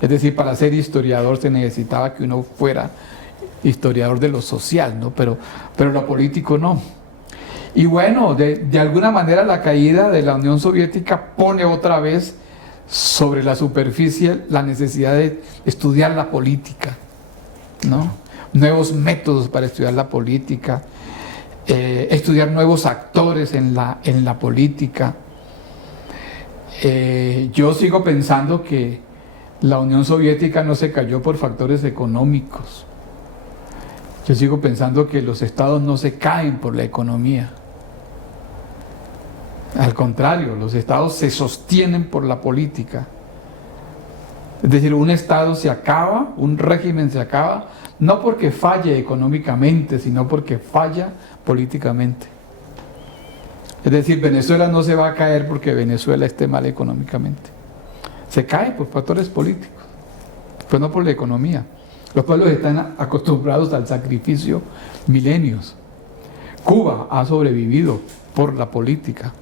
Es decir, para ser historiador se necesitaba que uno fuera historiador de lo social, ¿no? Pero lo político no. Y bueno, de alguna manera la caída de la Unión Soviética pone otra vez sobre la superficie la necesidad de estudiar la política, ¿no? Nuevos métodos para estudiar la política, estudiar nuevos actores en la política. Yo sigo pensando que la Unión Soviética no se cayó por factores económicos. Yo sigo pensando que los estados no se caen por la economía. Al contrario, los estados se sostienen por la política. Es decir, un estado se acaba, un régimen se acaba, no porque falle económicamente, sino porque falla políticamente. Es decir, Venezuela no se va a caer porque Venezuela esté mal económicamente. Se cae por factores políticos, pero no por la economía. Los pueblos están acostumbrados al sacrificio milenios. Cuba ha sobrevivido por la política.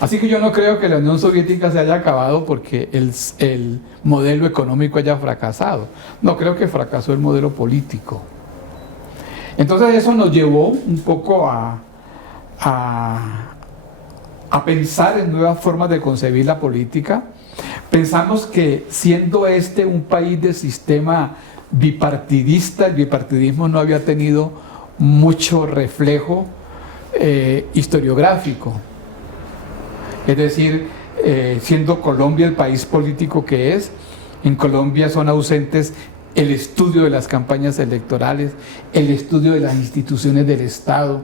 Así que yo no creo que la Unión Soviética se haya acabado porque el modelo económico haya fracasado. No, creo que fracasó el modelo político. Entonces eso nos llevó un poco a pensar en nuevas formas de concebir la política. Pensamos que siendo este un país de sistema bipartidista, el bipartidismo no había tenido mucho reflejo historiográfico. Es decir, siendo Colombia el país político que es, en Colombia son ausentes el estudio de las campañas electorales, el estudio de las instituciones del Estado,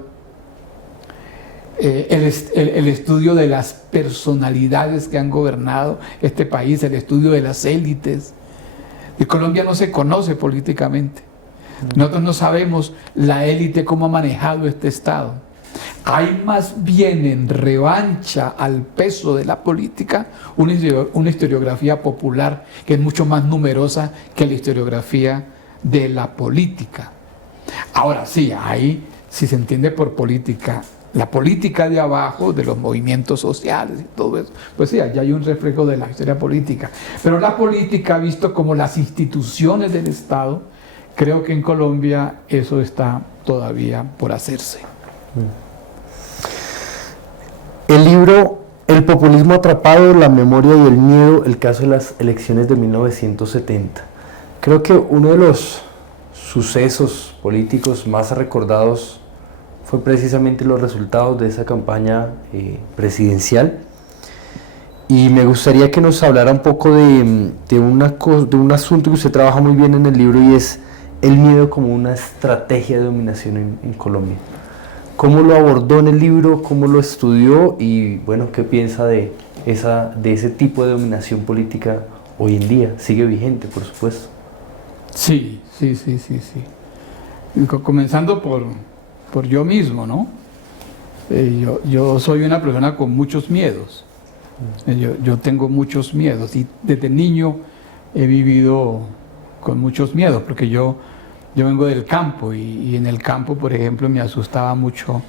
el estudio de las personalidades que han gobernado este país, el estudio de las élites. En Colombia no se conoce políticamente. Nosotros no sabemos la élite cómo ha manejado este Estado. Hay más bien en revancha al peso de la política una historiografía popular que es mucho más numerosa que la historiografía de la política. Ahora sí, ahí, si se entiende por política, la política de abajo, de los movimientos sociales y todo eso, pues sí, allá hay un reflejo de la historia política. Pero la política, visto como las instituciones del Estado, creo que en Colombia eso está todavía por hacerse. El libro El populismo atrapado, la memoria y el miedo, el caso de las elecciones de 1970. Creo que uno de los sucesos políticos más recordados fue precisamente los resultados de esa campaña presidencial. Y me gustaría que nos hablara un poco de un asunto que usted trabaja muy bien en el libro, y es el miedo como una estrategia de dominación en Colombia. ¿Cómo lo abordó en el libro? ¿Cómo lo estudió? Y bueno, ¿qué piensa de ese tipo de dominación política hoy en día? Sigue vigente, por supuesto. Sí. Comenzando por yo mismo, ¿no? Yo soy una persona con muchos miedos. Yo tengo muchos miedos y desde niño he vivido con muchos miedos, porque yo vengo del campo y en el campo, por ejemplo, me asustaba mucho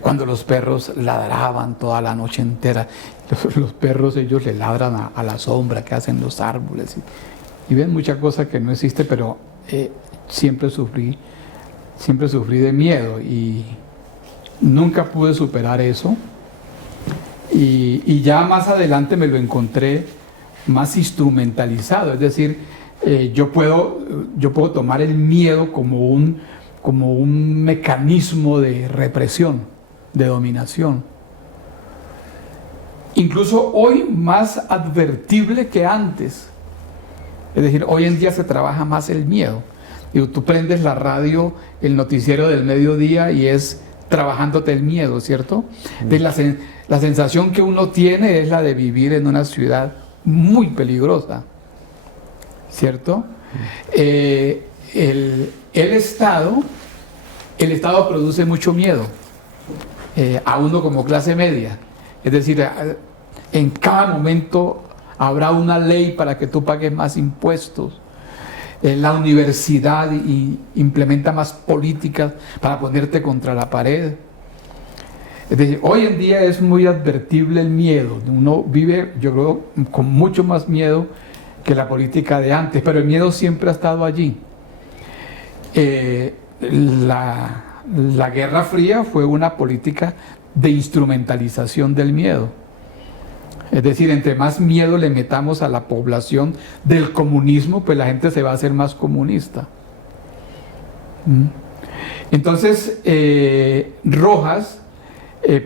cuando los perros ladraban toda la noche entera. Los perros, ellos le ladran a la sombra que hacen los árboles y ven muchas cosas que no existe, pero siempre sufrí de miedo y nunca pude superar eso. Y ya más adelante me lo encontré más instrumentalizado, es decir, yo puedo tomar el miedo como un mecanismo de represión, de dominación. Incluso hoy más advertible que antes. Es decir, hoy en día se trabaja más el miedo. Digo, tú prendes la radio, el noticiero del mediodía y es trabajándote el miedo, ¿cierto? Entonces, la sensación que uno tiene es la de vivir en una ciudad muy peligrosa, ¿cierto? El Estado produce mucho miedo a uno como clase media. Es decir, en cada momento habrá una ley para que tú pagues más impuestos. La universidad implementa más políticas para ponerte contra la pared. Es decir, hoy en día es muy advertible el miedo. Uno vive, yo creo, con mucho más miedo que la política de antes, pero el miedo siempre ha estado allí. La Guerra Fría fue una política de instrumentalización del miedo. Es decir, entre más miedo le metamos a la población del comunismo, pues la gente se va a hacer más comunista. Entonces, Rojas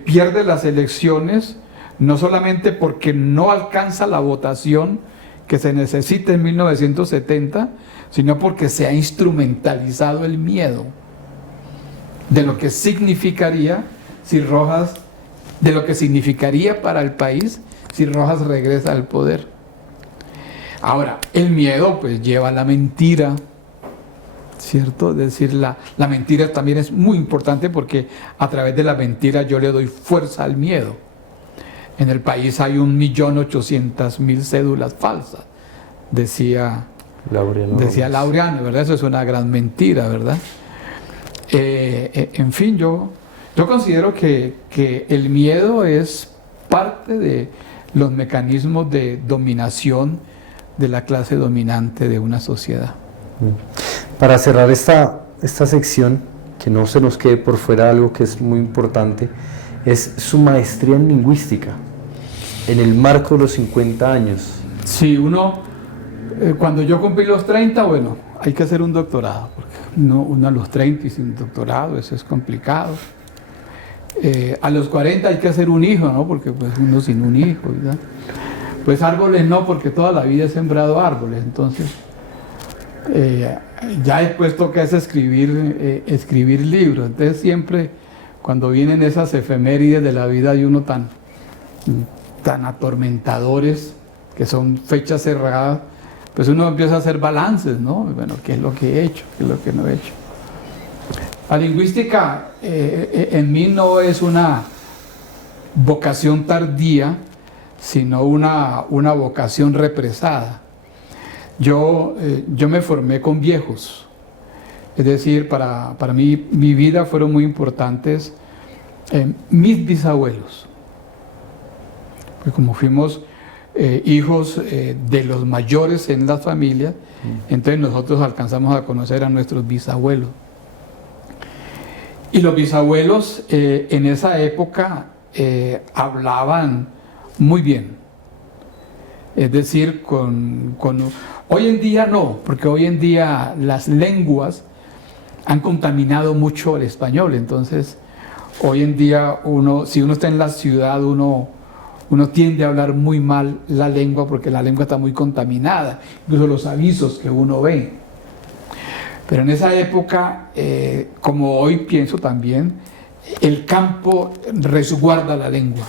pierde las elecciones no solamente porque no alcanza la votación que se necesita en 1970, sino porque se ha instrumentalizado el miedo de lo que significaría si Rojas, de lo que significaría para el país si Rojas regresa al poder. Ahora, el miedo pues lleva a la mentira, ¿cierto? Es decir, la mentira también es muy importante porque a través de la mentira yo le doy fuerza al miedo. En el país hay 1.800.000 cédulas falsas, decía Laureano, ¿verdad? Eso es una gran mentira, ¿verdad? En fin, yo considero que el miedo es parte de los mecanismos de dominación de la clase dominante de una sociedad. Para cerrar esta sección, que no se nos quede por fuera algo que es muy importante, es su maestría en lingüística, en el marco de los 50 años. Sí, cuando yo cumplí los 30, bueno, hay que hacer un doctorado, porque uno a los 30 y sin doctorado, eso es complicado. A los 40 hay que hacer un hijo, ¿no? Porque pues uno sin un hijo, ¿verdad? Pues árboles no, porque toda la vida he sembrado árboles, entonces ya después toca es escribir libros. Entonces siempre cuando vienen esas efemérides de la vida de uno tan atormentadores, que son fechas cerradas, pues uno empieza a hacer balances, ¿no? Bueno, ¿qué es lo que he hecho? ¿Qué es lo que no he hecho? La lingüística en mí no es una vocación tardía, sino una vocación represada. Yo me formé con viejos, es decir, para mí, mi vida fueron muy importantes mis bisabuelos. Pues como fuimos hijos de los mayores en las familias, entonces nosotros alcanzamos a conocer a nuestros bisabuelos. Y los bisabuelos en esa época hablaban muy bien. Es decir, hoy en día no, porque hoy en día las lenguas han contaminado mucho el español. Entonces, hoy en día si uno está en la ciudad, uno tiende a hablar muy mal la lengua porque la lengua está muy contaminada, incluso los avisos que uno ve. Pero en esa época, como hoy pienso también, el campo resguarda la lengua.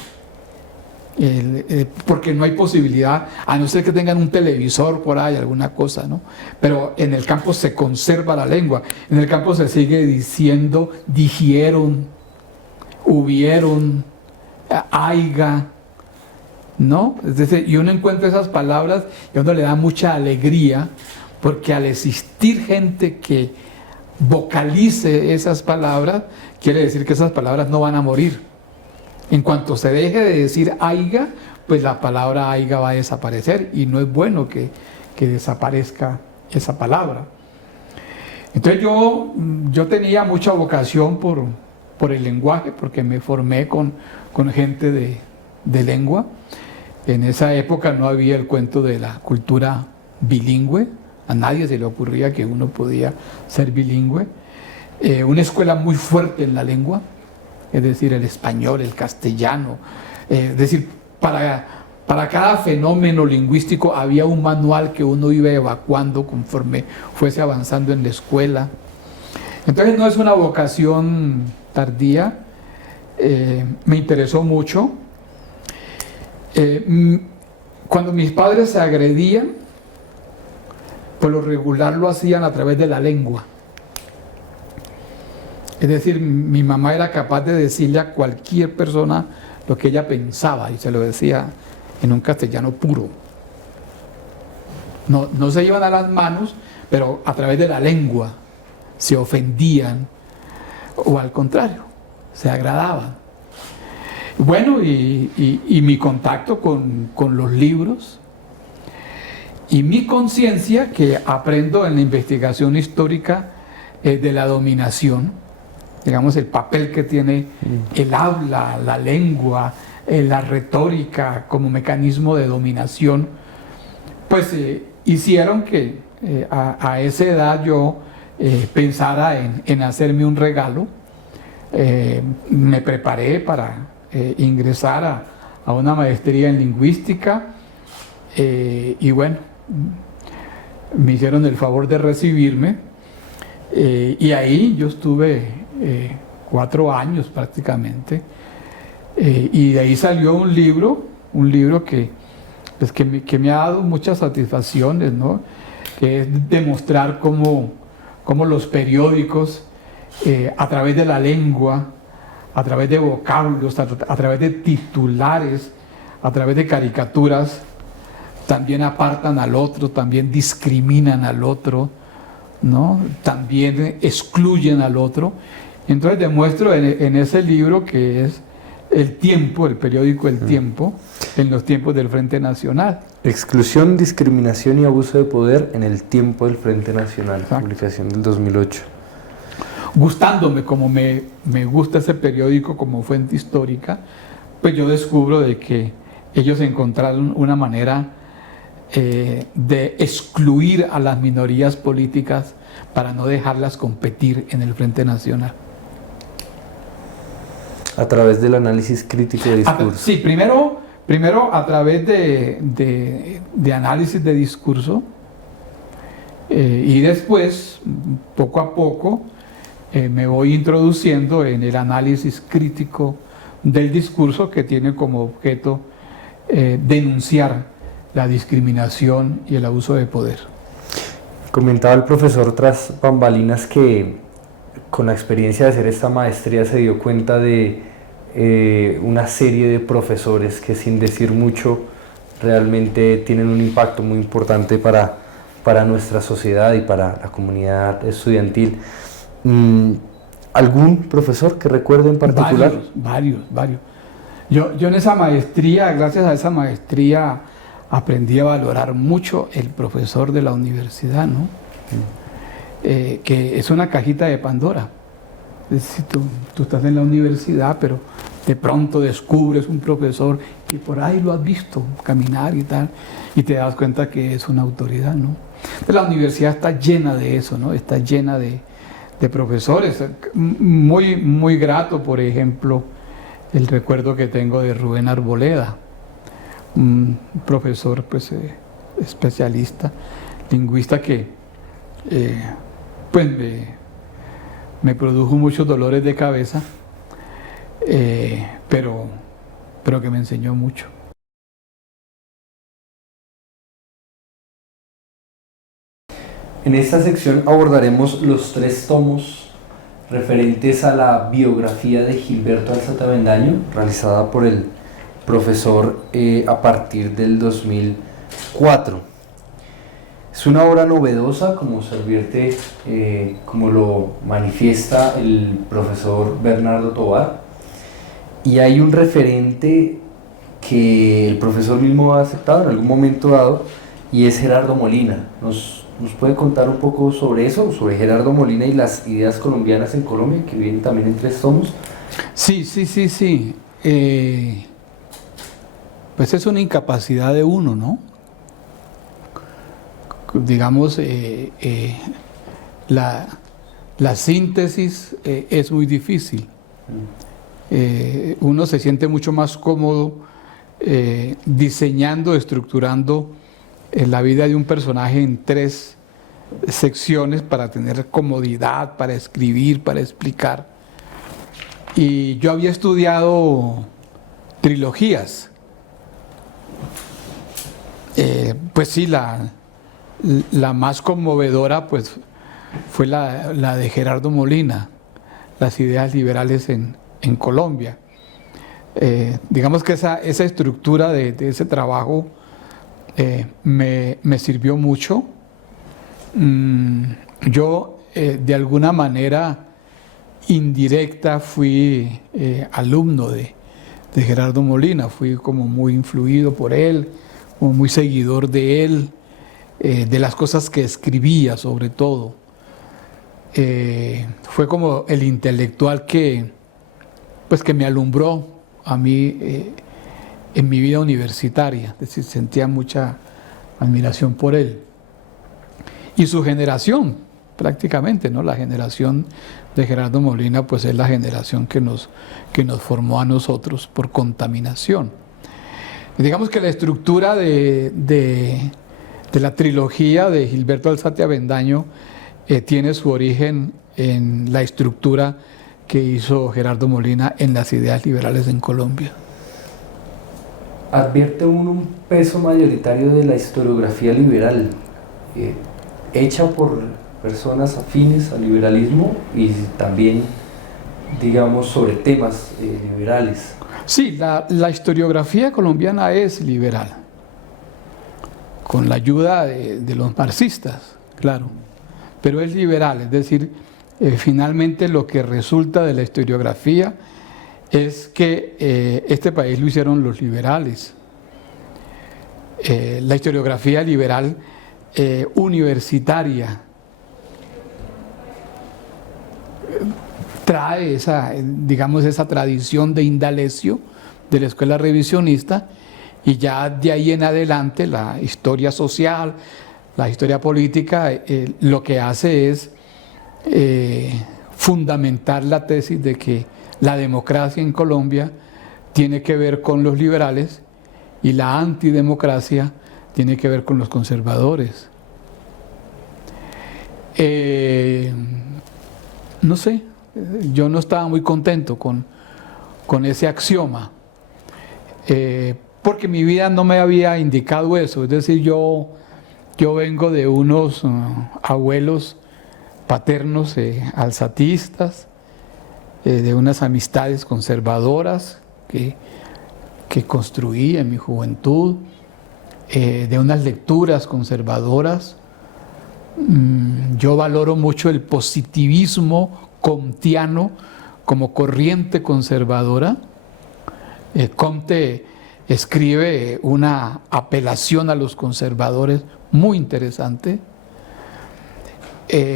Porque no hay posibilidad, a no ser que tengan un televisor por ahí, alguna cosa, ¿no? Pero en el campo se conserva la lengua. En el campo se sigue diciendo dijeron, hubieron, haiga, ¿no? Es decir, y uno encuentra esas palabras y a uno le da mucha alegría, porque al existir gente que vocalice esas palabras, quiere decir que esas palabras no van a morir. En cuanto se deje de decir aiga, pues la palabra aiga va a desaparecer, y no es bueno que desaparezca esa palabra. Entonces yo tenía mucha vocación por el lenguaje, porque me formé con gente de lengua. En esa época no había el cuento de la cultura bilingüe, A nadie se le ocurría que uno podía ser bilingüe. Una escuela muy fuerte en la lengua, es decir, el español, el castellano. Es decir, para cada fenómeno lingüístico había un manual que uno iba evacuando conforme fuese avanzando en la escuela. Entonces no es una vocación tardía, me interesó mucho. Cuando mis padres se agredían, por lo regular lo hacían a través de la lengua. Es decir, mi mamá era capaz de decirle a cualquier persona lo que ella pensaba y se lo decía en un castellano puro. No se iban a las manos, pero a través de la lengua se ofendían o al contrario, se agradaban. Bueno, y mi contacto con los libros y mi conciencia que aprendo en la investigación histórica de la dominación, digamos, el papel que tiene el habla, la lengua, la retórica como mecanismo de dominación, pues hicieron que a esa edad yo pensara en hacerme un regalo. Me preparé para ingresar a una maestría en lingüística y bueno, me hicieron el favor de recibirme y ahí yo estuve 4 años prácticamente, y de ahí salió un libro que me ha dado muchas satisfacciones, ¿no? Que es demostrar cómo los periódicos, a través de la lengua, a través de vocablos, a través de titulares, a través de caricaturas, también apartan al otro, también discriminan al otro, ¿no? También excluyen al otro. Entonces demuestro en ese libro que es El Tiempo, el periódico El Tiempo, en los tiempos del Frente Nacional. Exclusión, discriminación y abuso de poder en el tiempo del Frente Nacional, Exacto. Publicación del 2008. Gustándome como me gusta ese periódico como fuente histórica, pues yo descubro de que ellos encontraron una manera de excluir a las minorías políticas para no dejarlas competir en el Frente Nacional. A través del análisis crítico de discurso. Sí, primero a través de análisis de discurso y después, poco a poco, me voy introduciendo en el análisis crítico del discurso que tiene como objeto denunciar la discriminación y el abuso de poder. Comentaba el profesor tras bambalinas que con la experiencia de hacer esta maestría se dio cuenta de una serie de profesores que sin decir mucho realmente tienen un impacto muy importante para nuestra sociedad y para la comunidad estudiantil. ¿Algún profesor que recuerde en particular? Varios. Yo en esa maestría, gracias a esa maestría, aprendí a valorar mucho el profesor de la universidad, ¿no? Que es una cajita de Pandora. Es decir, tú estás en la universidad, pero de pronto descubres un profesor y por ahí lo has visto caminar y tal, y te das cuenta que es una autoridad, ¿no? Entonces, la universidad está llena de eso, ¿no? Está llena de profesores. Muy grato, por ejemplo, el recuerdo que tengo de Rubén Arboleda, un profesor pues, especialista, lingüista que pues me produjo muchos dolores de cabeza, pero que me enseñó mucho. En esta sección abordaremos los 3 tomos referentes a la biografía de Gilberto Alzate Avendaño, realizada por el profesor a partir del 2004. Es una obra novedosa, como se advierte, como lo manifiesta el profesor Bernardo Tovar, y hay un referente que el profesor mismo ha aceptado en algún momento dado, y es Gerardo Molina. ¿Nos puede contar un poco sobre eso, sobre Gerardo Molina y las ideas colombianas en Colombia, que vienen también en 3 tomos? Sí. Pues es una incapacidad de uno, ¿no? digamos, la síntesis es muy difícil. Uno se siente mucho más cómodo diseñando, estructurando la vida de un personaje en 3 secciones para tener comodidad, para escribir, para explicar. Y yo había estudiado trilogías. Pues sí, la más conmovedora pues fue la de Gerardo Molina, Las ideas liberales en Colombia. Digamos que esa estructura de ese trabajo me sirvió mucho. Yo de alguna manera indirecta fui alumno de Gerardo Molina, fui como muy influido por él, como muy seguidor de él, de las cosas que escribía sobre todo. Fue como el intelectual que me alumbró a mí en mi vida universitaria, es decir, sentía mucha admiración por él. Y su generación, prácticamente, ¿no? La generación de Gerardo Molina, pues es la generación que nos formó a nosotros por contaminación. Digamos que la estructura de la trilogía de Gilberto Alzate Avendaño tiene su origen en la estructura que hizo Gerardo Molina en Las ideas liberales en Colombia. Advierte uno un peso mayoritario de la historiografía liberal, hecha por personas afines al liberalismo y también, digamos, sobre temas liberales. Sí, la historiografía colombiana es liberal, con la ayuda de los marxistas, claro, pero es liberal, es decir, finalmente lo que resulta de la historiografía es que este país lo hicieron los liberales. La historiografía liberal universitaria trae esa tradición de Indalecio, de la escuela revisionista, y ya de ahí en adelante la historia social, la historia política, lo que hace es fundamentar la tesis de que la democracia en Colombia tiene que ver con los liberales y la antidemocracia tiene que ver con los conservadores. No sé, yo no estaba muy contento con ese axioma, porque mi vida no me había indicado eso. Es decir, yo vengo de unos abuelos paternos alzatistas, de unas amistades conservadoras que construí en mi juventud, de unas lecturas conservadoras. Yo valoro mucho el positivismo comtiano como corriente conservadora. Comte escribe una apelación a los conservadores muy interesante.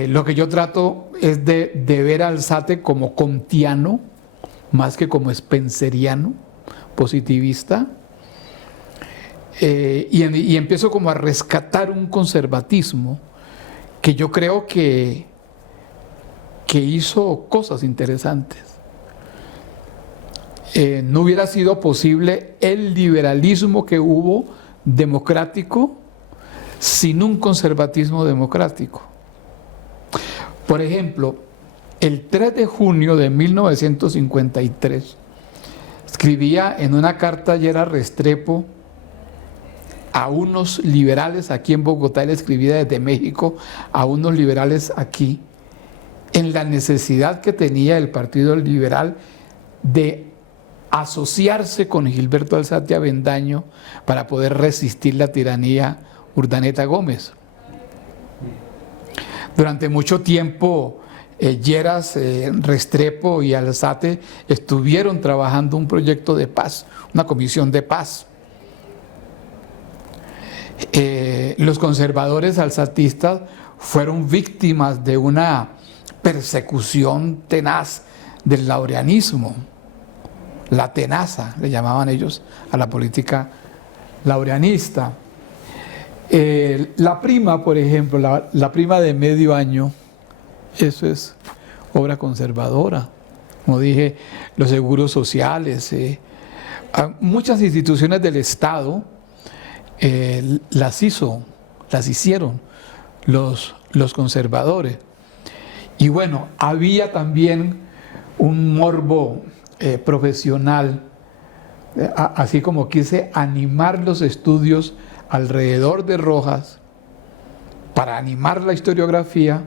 Lo que yo trato es de ver a Alzate como comtiano, más que como spenceriano, positivista, y empiezo como a rescatar un conservatismo que yo creo que hizo cosas interesantes. No hubiera sido posible el liberalismo que hubo democrático sin un conservatismo democrático. Por ejemplo, el 3 de junio de 1953 escribía en una carta Lleras Restrepo a unos liberales aquí en Bogotá, él escribía desde México a unos liberales aquí, en la necesidad que tenía el Partido Liberal de asociarse con Gilberto Alzate Avendaño para poder resistir la tiranía Urdaneta Gómez. Durante mucho tiempo Lleras Restrepo y Alzate estuvieron trabajando un proyecto de paz, una comisión de paz. Los conservadores alzatistas fueron víctimas de una persecución tenaz del laureanismo, la tenaza, le llamaban ellos a la política laureanista. La prima, por ejemplo, la prima de medio año, eso es obra conservadora. Como dije, los seguros sociales, muchas instituciones del Estado las hicieron los conservadores. Y bueno, había también un morbo profesional, así como quise animar los estudios alrededor de Rojas para animar la historiografía,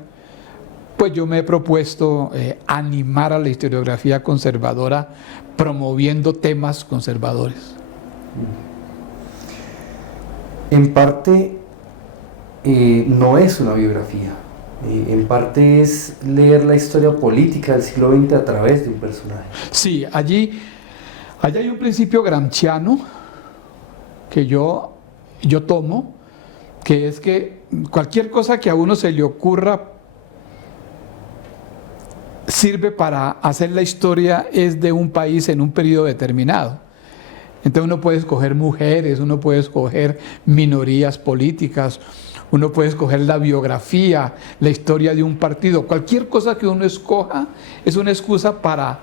pues yo me he propuesto animar a la historiografía conservadora promoviendo temas conservadores. En parte no es una biografía, en parte es leer la historia política del siglo XX a través de un personaje. Sí, allí hay un principio gramsciano que yo tomo, que es que cualquier cosa que a uno se le ocurra sirve para hacer la historia es de un país en un periodo determinado. Entonces uno puede escoger mujeres, uno puede escoger minorías políticas, uno puede escoger la biografía, la historia de un partido. Cualquier cosa que uno escoja es una excusa para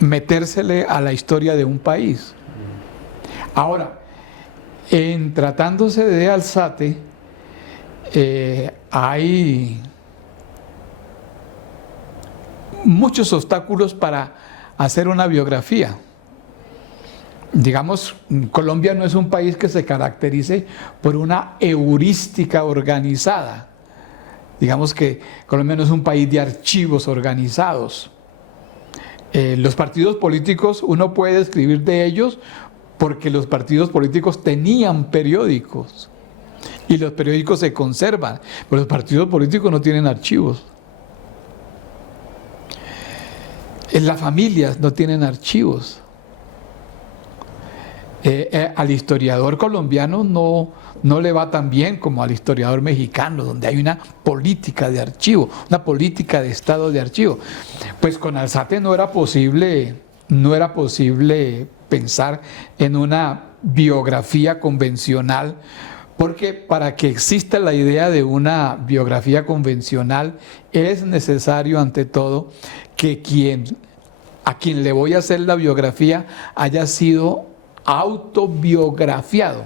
metérsele a la historia de un país. Ahora, en tratándose de Alzate, hay muchos obstáculos para hacer una biografía. Digamos, Colombia no es un país que se caracterice por una heurística organizada. Digamos que Colombia no es un país de archivos organizados. Los partidos políticos, uno puede escribir de ellos porque los partidos políticos tenían periódicos y los periódicos se conservan, pero los partidos políticos no tienen archivos. Las familias no tienen archivos. Al historiador colombiano no le va tan bien como al historiador mexicano, donde hay una política de archivo, una política de estado de archivo. Pues con Alzate no era posible pensar en una biografía convencional, porque para que exista la idea de una biografía convencional es necesario ante todo que a quien le voy a hacer la biografía haya sido autobiografiado.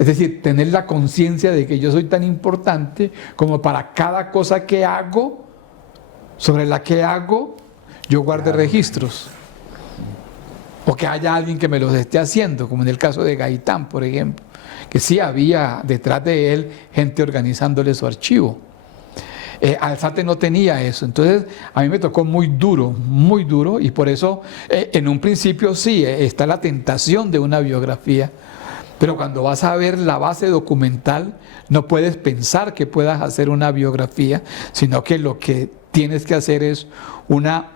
Es decir, tener la conciencia de que yo soy tan importante como para cada cosa que hago, sobre la que hago, yo guarde registros. O que haya alguien que me los esté haciendo, como en el caso de Gaitán, por ejemplo, que sí había detrás de él gente organizándole su archivo. Alzate no tenía eso, entonces a mí me tocó muy duro, y por eso en un principio sí está la tentación de una biografía, pero cuando vas a ver la base documental no puedes pensar que puedas hacer una biografía, sino que lo que tienes que hacer es una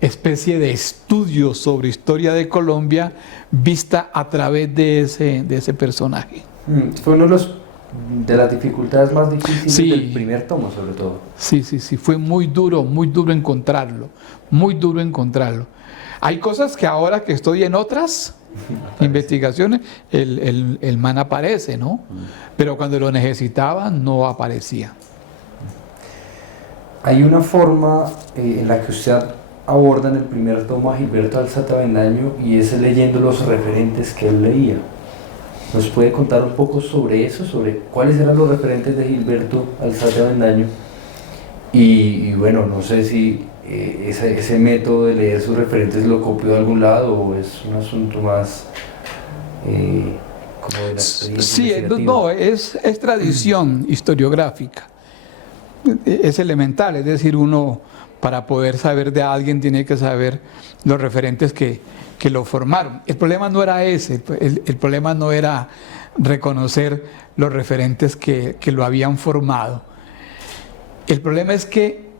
especie de estudio sobre historia de Colombia vista a través de ese personaje. Fue uno de las dificultades más difíciles del primer tomo, sobre todo. Sí, fue muy duro encontrarlo, Hay cosas que ahora que estoy en otras investigaciones, el man aparece, ¿no? Pero cuando lo necesitaba no aparecía. Hay una forma en la que usted aborda en el primer tomo a Gilberto Alzate Avendaño, y es leyendo los referentes que él leía. ¿Nos puede contar un poco sobre eso, sobre cuáles eran los referentes de Gilberto Alzate Avendaño? Y bueno, no sé si ese método de leer sus referentes lo copió de algún lado o es un asunto más como de la experiencia. Sí, no, es tradición historiográfica. Es elemental, es decir, uno para poder saber de alguien tiene que saber los referentes que lo formaron. El problema no era ese, el problema no era reconocer los referentes que lo habían formado. El problema es que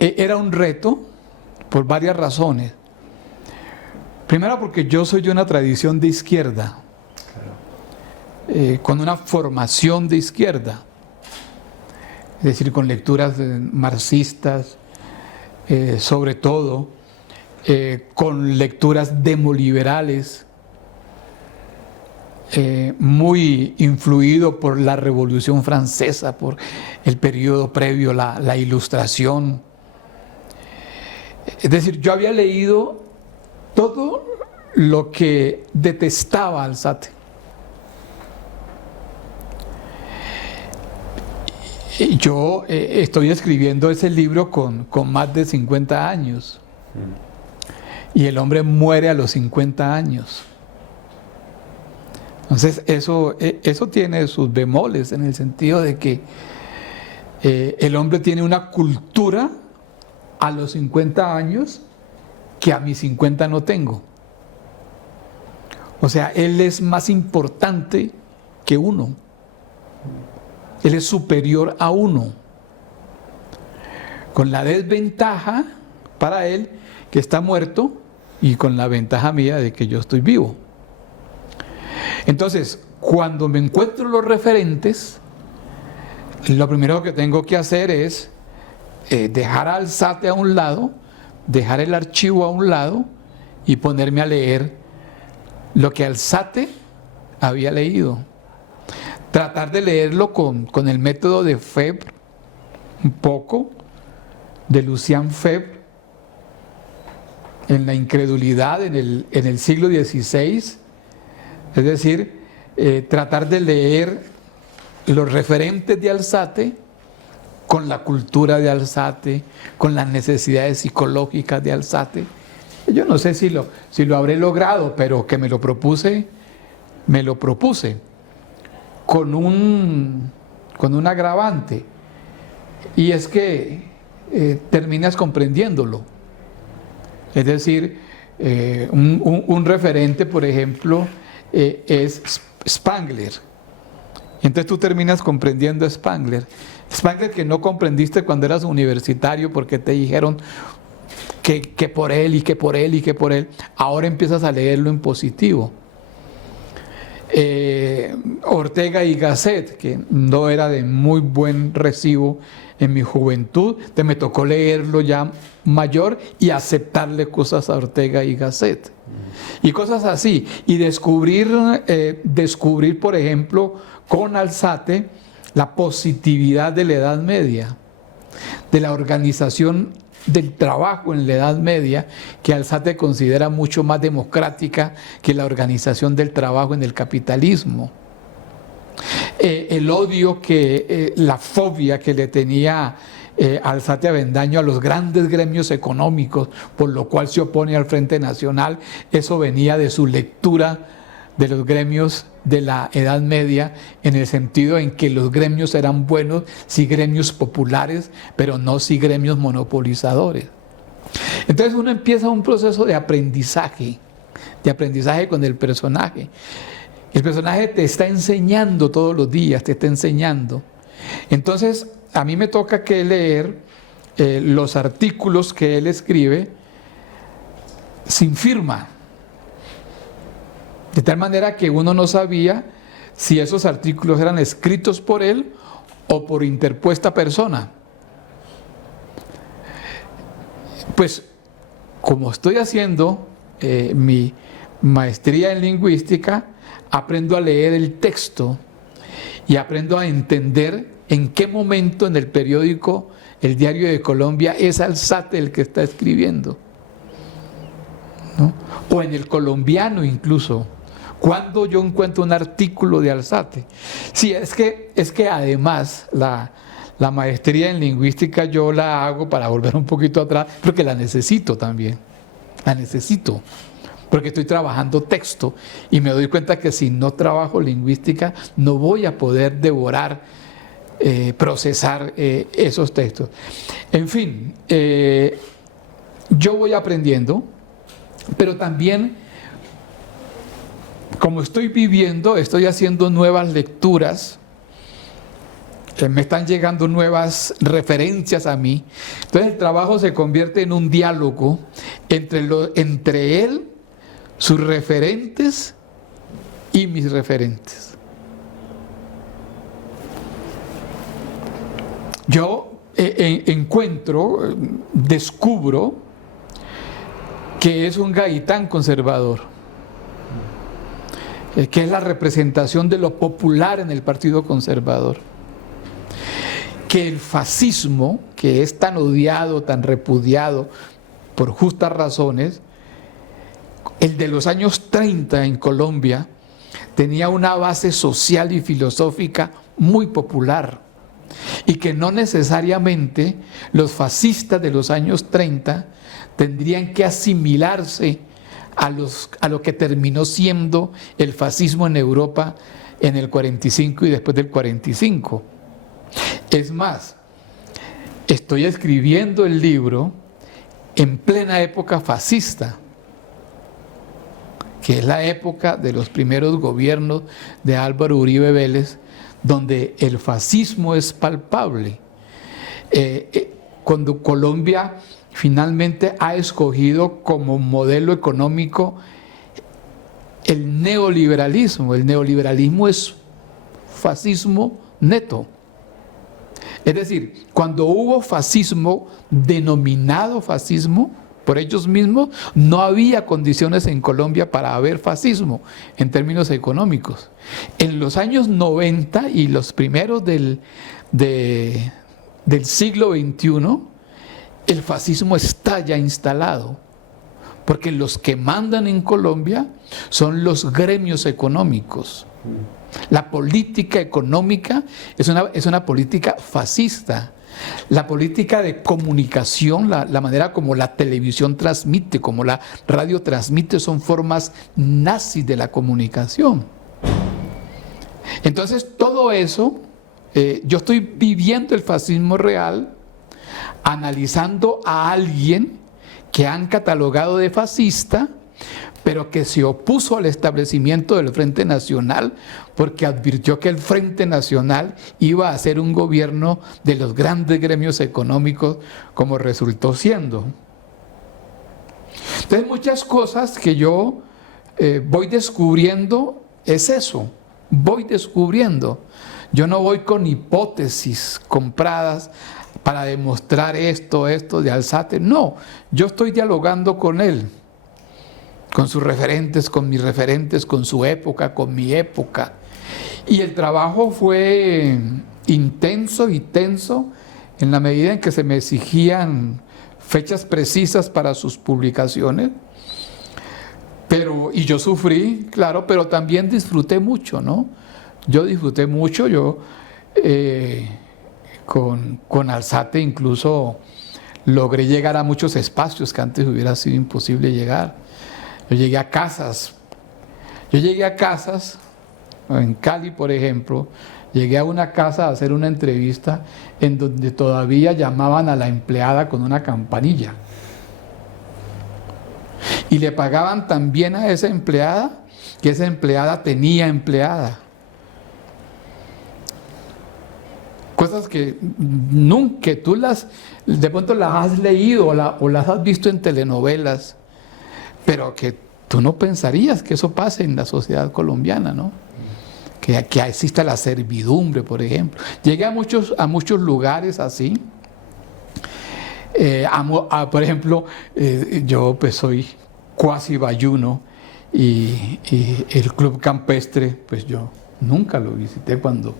era un reto por varias razones. Primero porque yo soy de una tradición de izquierda, con una formación de izquierda, es decir, con lecturas marxistas, sobre todo, con lecturas demoliberales, muy influido por la Revolución Francesa, por el periodo previo, la Ilustración. Es decir, yo había leído todo lo que detestaba Alzate. Yo estoy escribiendo ese libro con más de 50 años. Y el hombre muere a los 50 años. Entonces, eso tiene sus bemoles en el sentido de que el hombre tiene una cultura a los 50 años que a mis 50 no tengo. O sea, él es más importante que uno. Él es superior a uno. Con la desventaja para él que está muerto y con la ventaja mía de que yo estoy vivo. Entonces, cuando me encuentro los referentes, lo primero que tengo que hacer es dejar a Alzate a un lado, dejar el archivo a un lado y ponerme a leer lo que Alzate había leído. Tratar de leerlo con el método de Febvre, un poco, de Lucien Febvre, en la incredulidad en el siglo XVI, es decir, tratar de leer los referentes de Alzate con la cultura de Alzate, con las necesidades psicológicas de Alzate. Yo no sé si lo habré logrado, pero que me lo propuse con un agravante, y es que terminas comprendiéndolo. Es decir, un referente, por ejemplo, es Spengler. Entonces tú terminas comprendiendo a Spengler. Spengler que no comprendiste cuando eras universitario porque te dijeron que por él y que por él y que por él. Ahora empiezas a leerlo en positivo. Ortega y Gasset, que no era de muy buen recibo en mi juventud, me tocó leerlo ya mayor y aceptarle cosas a Ortega y Gasset y cosas así, y descubrir, por ejemplo, con Alzate la positividad de la Edad Media, de la organización del trabajo en la Edad Media, que Alzate considera mucho más democrática que la organización del trabajo en el capitalismo. El odio la fobia que le tenía Alzate Avendaño a los grandes gremios económicos, por lo cual se opone al Frente Nacional, eso venía de su lectura de los gremios de la Edad Media, en el sentido en que los gremios eran buenos, sí gremios populares, pero no sí gremios monopolizadores. Entonces uno empieza un proceso de aprendizaje con el personaje. El personaje te está enseñando todos los días, te está enseñando. Entonces a mí me toca que leer los artículos que él escribe sin firma. De tal manera que uno no sabía si esos artículos eran escritos por él o por interpuesta persona. Pues, como estoy haciendo mi maestría en lingüística, aprendo a leer el texto y aprendo a entender en qué momento en el periódico El Diario de Colombia es Alzate el que está escribiendo, ¿no? O en El Colombiano incluso. Cuando yo encuentro un artículo de Alzate. Sí, es que además la maestría en lingüística yo la hago para volver un poquito atrás, porque la necesito también. La necesito, porque estoy trabajando texto y me doy cuenta que si no trabajo lingüística no voy a poder devorar, procesar esos textos. En fin, yo voy aprendiendo, pero también, como estoy viviendo, estoy haciendo nuevas lecturas, me están llegando nuevas referencias a mí. Entonces el trabajo se convierte en un diálogo entre él, sus referentes y mis referentes. Yo descubro que es un Gaitán conservador. que es la representación de lo popular en el Partido Conservador. Que el fascismo, que es tan odiado, tan repudiado por justas razones, el de los años 30 en Colombia, tenía una base social y filosófica muy popular, y que no necesariamente los fascistas de los años 30 tendrían que asimilarse a lo que terminó siendo el fascismo en Europa en el 45 y después del 45. Es más, estoy escribiendo el libro en plena época fascista, que es la época de los primeros gobiernos de Álvaro Uribe Vélez, donde el fascismo es palpable. Cuando Colombia finalmente ha escogido como modelo económico el neoliberalismo. El neoliberalismo es fascismo neto. Es decir, cuando hubo fascismo, denominado fascismo, por ellos mismos, no había condiciones en Colombia para haber fascismo en términos económicos. En los años 90 y los primeros del siglo XXI, el fascismo está ya instalado, porque los que mandan en Colombia son los gremios económicos. La política económica es una política fascista. La política de comunicación, la manera como la televisión transmite, como la radio transmite, son formas nazis de la comunicación. Entonces, todo eso, yo estoy viviendo el fascismo real, analizando a alguien que han catalogado de fascista, pero que se opuso al establecimiento del Frente Nacional porque advirtió que el Frente Nacional iba a ser un gobierno de los grandes gremios económicos, como resultó siendo. Entonces, muchas cosas que yo voy descubriendo es eso, voy descubriendo. Yo no voy con hipótesis compradas para demostrar esto de Alzate, no, yo estoy dialogando con él, con sus referentes, con mis referentes, con su época, con mi época. Y el trabajo fue intenso y tenso en la medida en que se me exigían fechas precisas para sus publicaciones. Y yo sufrí, claro, pero también disfruté mucho, ¿no? Yo disfruté mucho, con Alzate incluso logré llegar a muchos espacios que antes hubiera sido imposible llegar. Yo llegué a casas, en Cali, por ejemplo, llegué a una casa a hacer una entrevista en donde todavía llamaban a la empleada con una campanilla. Y le pagaban también a esa empleada, que esa empleada tenía empleada. Cosas que nunca tú de pronto las has leído o las has visto en telenovelas, pero que tú no pensarías que eso pase en la sociedad colombiana, ¿no? Que exista la servidumbre, por ejemplo. Llegué a muchos lugares así. Por ejemplo, yo pues soy cuasi bayuno y el club campestre, pues yo nunca lo visité cuando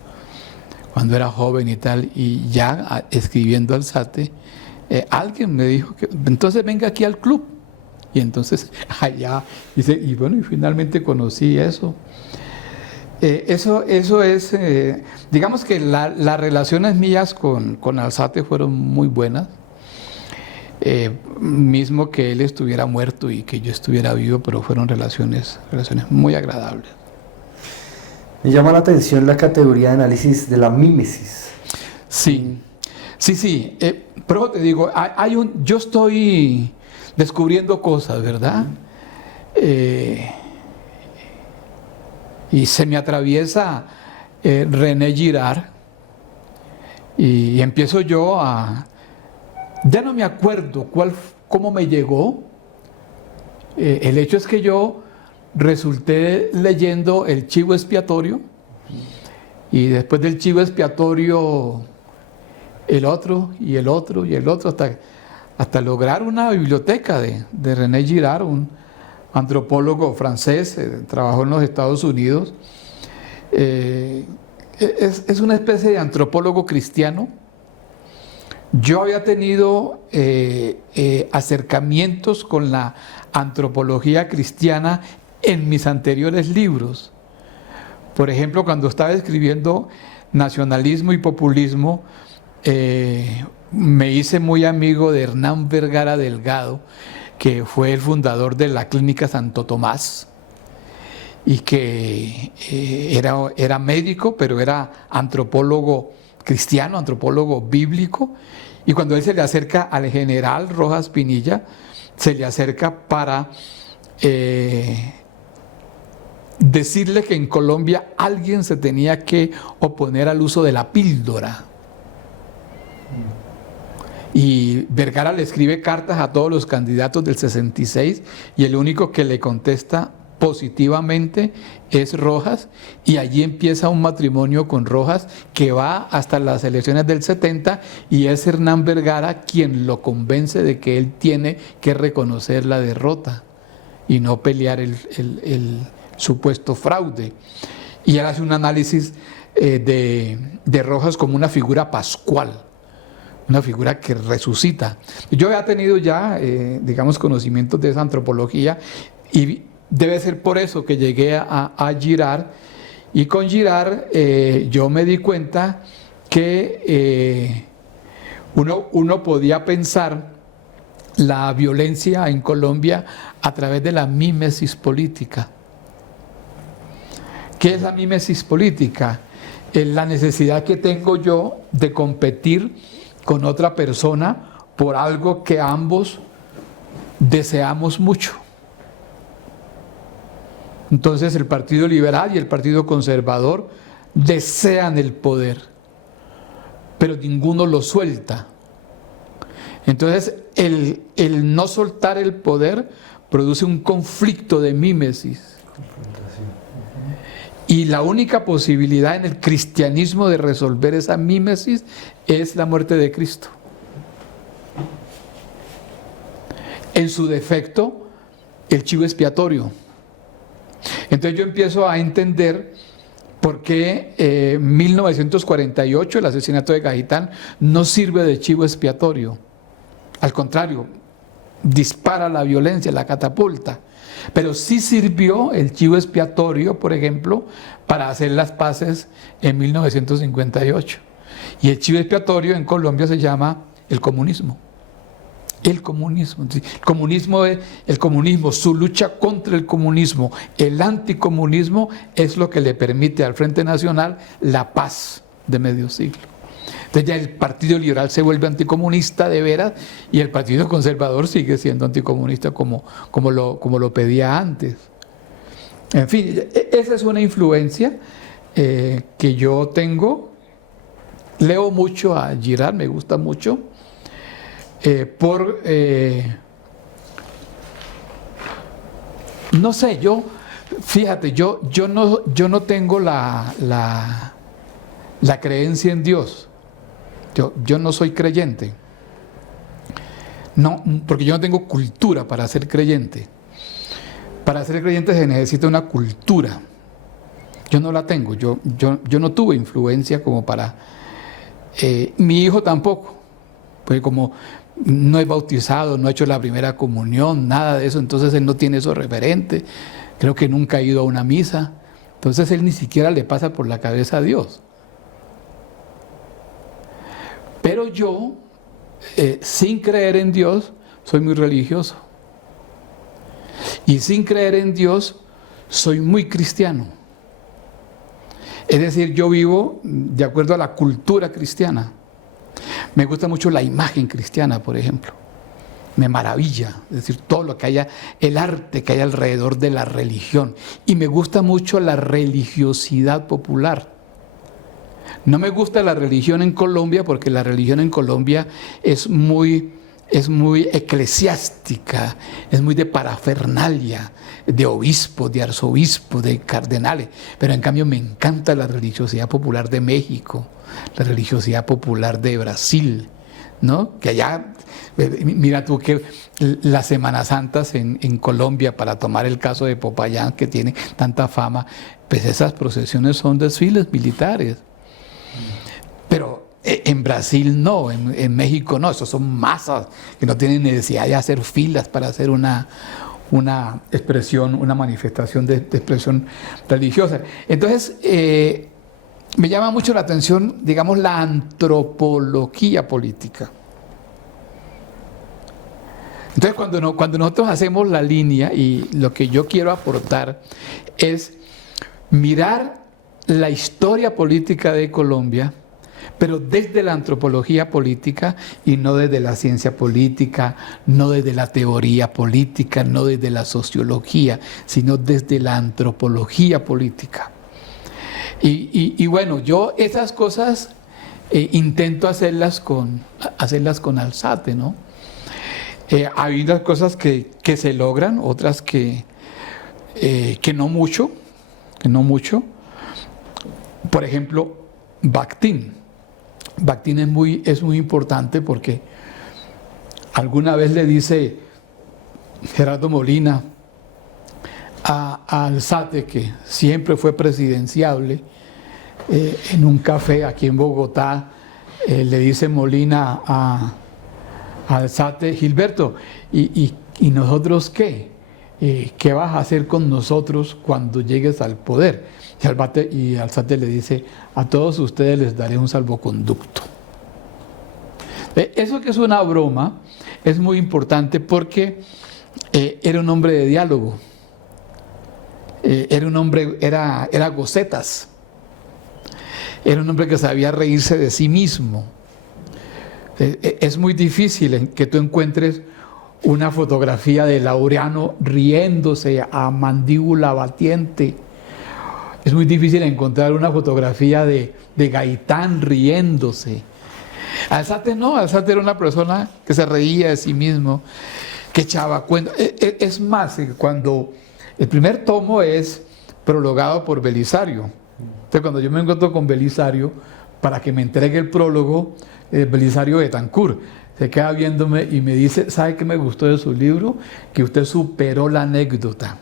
era joven y tal, y ya escribiendo Alzate, alguien me dijo que entonces venga aquí al club. Y entonces allá, dice, y bueno, y finalmente conocí eso. Eso es, digamos que las relaciones mías con Alzate fueron muy buenas. Mismo que él estuviera muerto y que yo estuviera vivo, pero fueron relaciones muy agradables. Me llama la atención la categoría de análisis de la mímesis. Sí. Pero te digo, yo estoy descubriendo cosas, ¿verdad? Y se me atraviesa René Girard y empiezo yo ya no me acuerdo cómo me llegó. El hecho es que yo resulté leyendo el Chivo Expiatorio y después del Chivo Expiatorio el otro y el otro y el otro hasta lograr una biblioteca de René Girard, antropólogo francés, trabajó en los Estados Unidos. Es una especie de antropólogo cristiano. Yo había tenido acercamientos con la antropología cristiana en mis anteriores libros. Por ejemplo, cuando estaba escribiendo Nacionalismo y Populismo, me hice muy amigo de Hernán Vergara Delgado, que fue el fundador de la Clínica Santo Tomás, y que era médico, pero era antropólogo cristiano, antropólogo bíblico. Y cuando él se le acerca al general Rojas Pinilla, se le acerca para decirle que en Colombia alguien se tenía que oponer al uso de la píldora. Y Vergara le escribe cartas a todos los candidatos del 66 y el único que le contesta positivamente es Rojas, y allí empieza un matrimonio con Rojas que va hasta las elecciones del 70, y es Hernán Vergara quien lo convence de que él tiene que reconocer la derrota y no pelear el supuesto fraude. Y él hace un análisis de Rojas como una figura pascual, una figura que resucita. Yo he tenido ya, digamos, conocimientos de esa antropología, y debe ser por eso que llegué a Girard, y con Girard yo me di cuenta que uno podía pensar la violencia en Colombia a través de la mímesis política. ¿Qué es la mímesis política? Es la necesidad que tengo yo de competir con otra persona por algo que ambos deseamos mucho. Entonces el Partido Liberal y el Partido Conservador desean el poder, pero ninguno lo suelta. Entonces el no soltar el poder produce un conflicto de mímesis. Y la única posibilidad en el cristianismo de resolver esa mímesis es la muerte de Cristo. En su defecto, el chivo expiatorio. Entonces yo empiezo a entender por qué 1948, el asesinato de Gajitán, no sirve de chivo expiatorio. Al contrario, dispara la violencia, la catapulta. Pero sí sirvió el chivo expiatorio, por ejemplo, para hacer las paces en 1958. Y el chivo expiatorio en Colombia se llama el comunismo. El comunismo. El comunismo, su lucha contra el comunismo, el anticomunismo, es lo que le permite al Frente Nacional la paz de medio siglo. Entonces ya el Partido Liberal se vuelve anticomunista de veras, y el Partido Conservador sigue siendo anticomunista como lo pedía antes. En fin, esa es una influencia que yo tengo. Leo mucho a Girard, me gusta mucho, no sé, fíjate, yo no tengo la creencia en Dios. Yo no soy creyente. No, porque yo no tengo cultura para ser creyente. Para ser creyente se necesita una cultura. Yo no la tengo. Yo no tuve influencia como para... mi hijo tampoco. Porque como no es bautizado, no ha hecho la primera comunión, nada de eso, entonces él no tiene esos referentes. Creo que nunca ha ido a una misa. Entonces él ni siquiera le pasa por la cabeza a Dios. Pero yo, sin creer en Dios, soy muy religioso. Y sin creer en Dios, soy muy cristiano. Es decir, yo vivo de acuerdo a la cultura cristiana. Me gusta mucho la imagen cristiana, por ejemplo. Me maravilla, es decir, todo lo que haya, el arte que hay alrededor de la religión. Y me gusta mucho la religiosidad popular. No me gusta la religión en Colombia, porque la religión en Colombia es muy eclesiástica, es muy de parafernalia, de obispos, de arzobispos, de cardenales. Pero en cambio me encanta la religiosidad popular de México, la religiosidad popular de Brasil, ¿no? Que allá, mira tú que las Semanas Santas en Colombia, para tomar el caso de Popayán, que tiene tanta fama, pues esas procesiones son desfiles militares. Pero en Brasil no, en México no, esos son masas que no tienen necesidad de hacer filas para hacer una expresión, una manifestación de expresión religiosa. Entonces, me llama mucho la atención, digamos, la antropología política. Entonces, cuando nosotros hacemos la línea, y lo que yo quiero aportar es mirar la historia política de Colombia, pero desde la antropología política y no desde la ciencia política, no desde la teoría política, no desde la sociología, sino desde la antropología política. Y bueno, yo esas cosas intento hacerlas con Alzate, ¿no? Hay unas cosas que se logran, otras que no mucho, Por ejemplo, Bakhtin. Bakhtin es muy importante porque alguna vez le dice Gerardo Molina a Alzate, que siempre fue presidenciable, en un café aquí en Bogotá, le dice Molina a Alzate: Gilberto, ¿y nosotros qué? ¿Qué vas a hacer con nosotros cuando llegues al poder? Y Alzate le dice: a todos ustedes les daré un salvoconducto. Eso, que es una broma, es muy importante porque era un hombre de diálogo. Era gocetas. Era un hombre que sabía reírse de sí mismo. Es muy difícil que tú encuentres una fotografía de Laureano riéndose a mandíbula batiente. Es muy difícil encontrar una fotografía de Gaitán riéndose. Alzate no, Alzate era una persona que se reía de sí mismo, que echaba cuenta. Es más, cuando el primer tomo es prologado por Belisario. Entonces, cuando yo me encuentro con Belisario, para que me entregue el prólogo, Belisario Betancourt se queda viéndome y me dice: ¿sabe qué me gustó de su libro? Que usted superó la anécdota.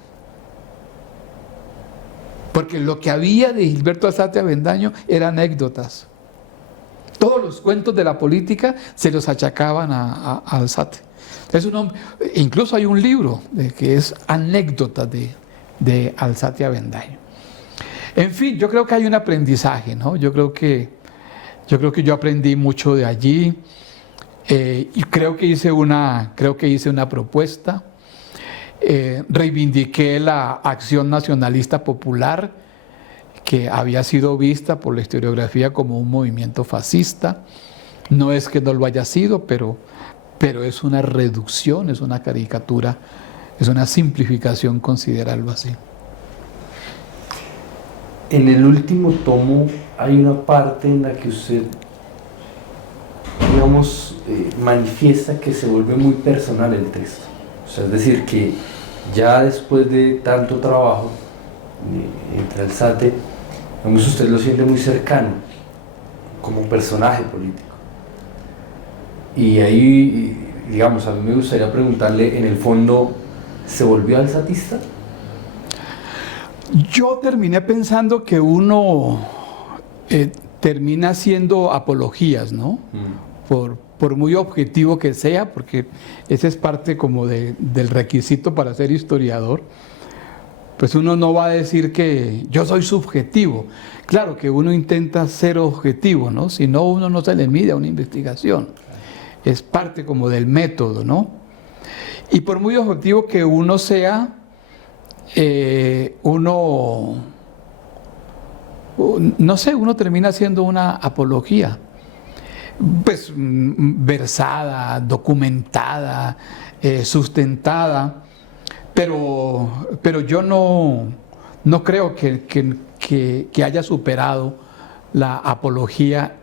Porque lo que había de Gilberto Alzate Avendaño eran anécdotas. Todos los cuentos de la política se los achacaban a Alzate. Es un hombre, incluso hay un libro que es anécdotas de Alzate Avendaño. En fin, yo creo que hay un aprendizaje, ¿no? Yo creo que yo aprendí mucho de allí, y creo que hice una propuesta. Reivindiqué la acción nacionalista popular, que había sido vista por la historiografía como un movimiento fascista. No es que no lo haya sido, pero es una reducción, es una caricatura, es una simplificación considerarlo así. En el último tomo hay una parte en la que usted, digamos, manifiesta que se vuelve muy personal el texto. O sea, es decir, que ya después de tanto trabajo entre Alzate, digamos, usted lo siente muy cercano como personaje político. Y ahí, digamos, a mí me gustaría preguntarle, en el fondo, ¿se volvió alzatista? Yo terminé pensando que uno termina haciendo apologías, ¿no? Por muy objetivo que sea, porque ese es parte como del requisito para ser historiador. Pues uno no va a decir que yo soy subjetivo. Claro que uno intenta ser objetivo, ¿no? Si no, uno no se le mide a una investigación. Es parte como del método, ¿no? Y por muy objetivo que uno sea, uno termina haciendo una apología, pues versada, documentada, sustentada, pero yo no creo que haya superado la apología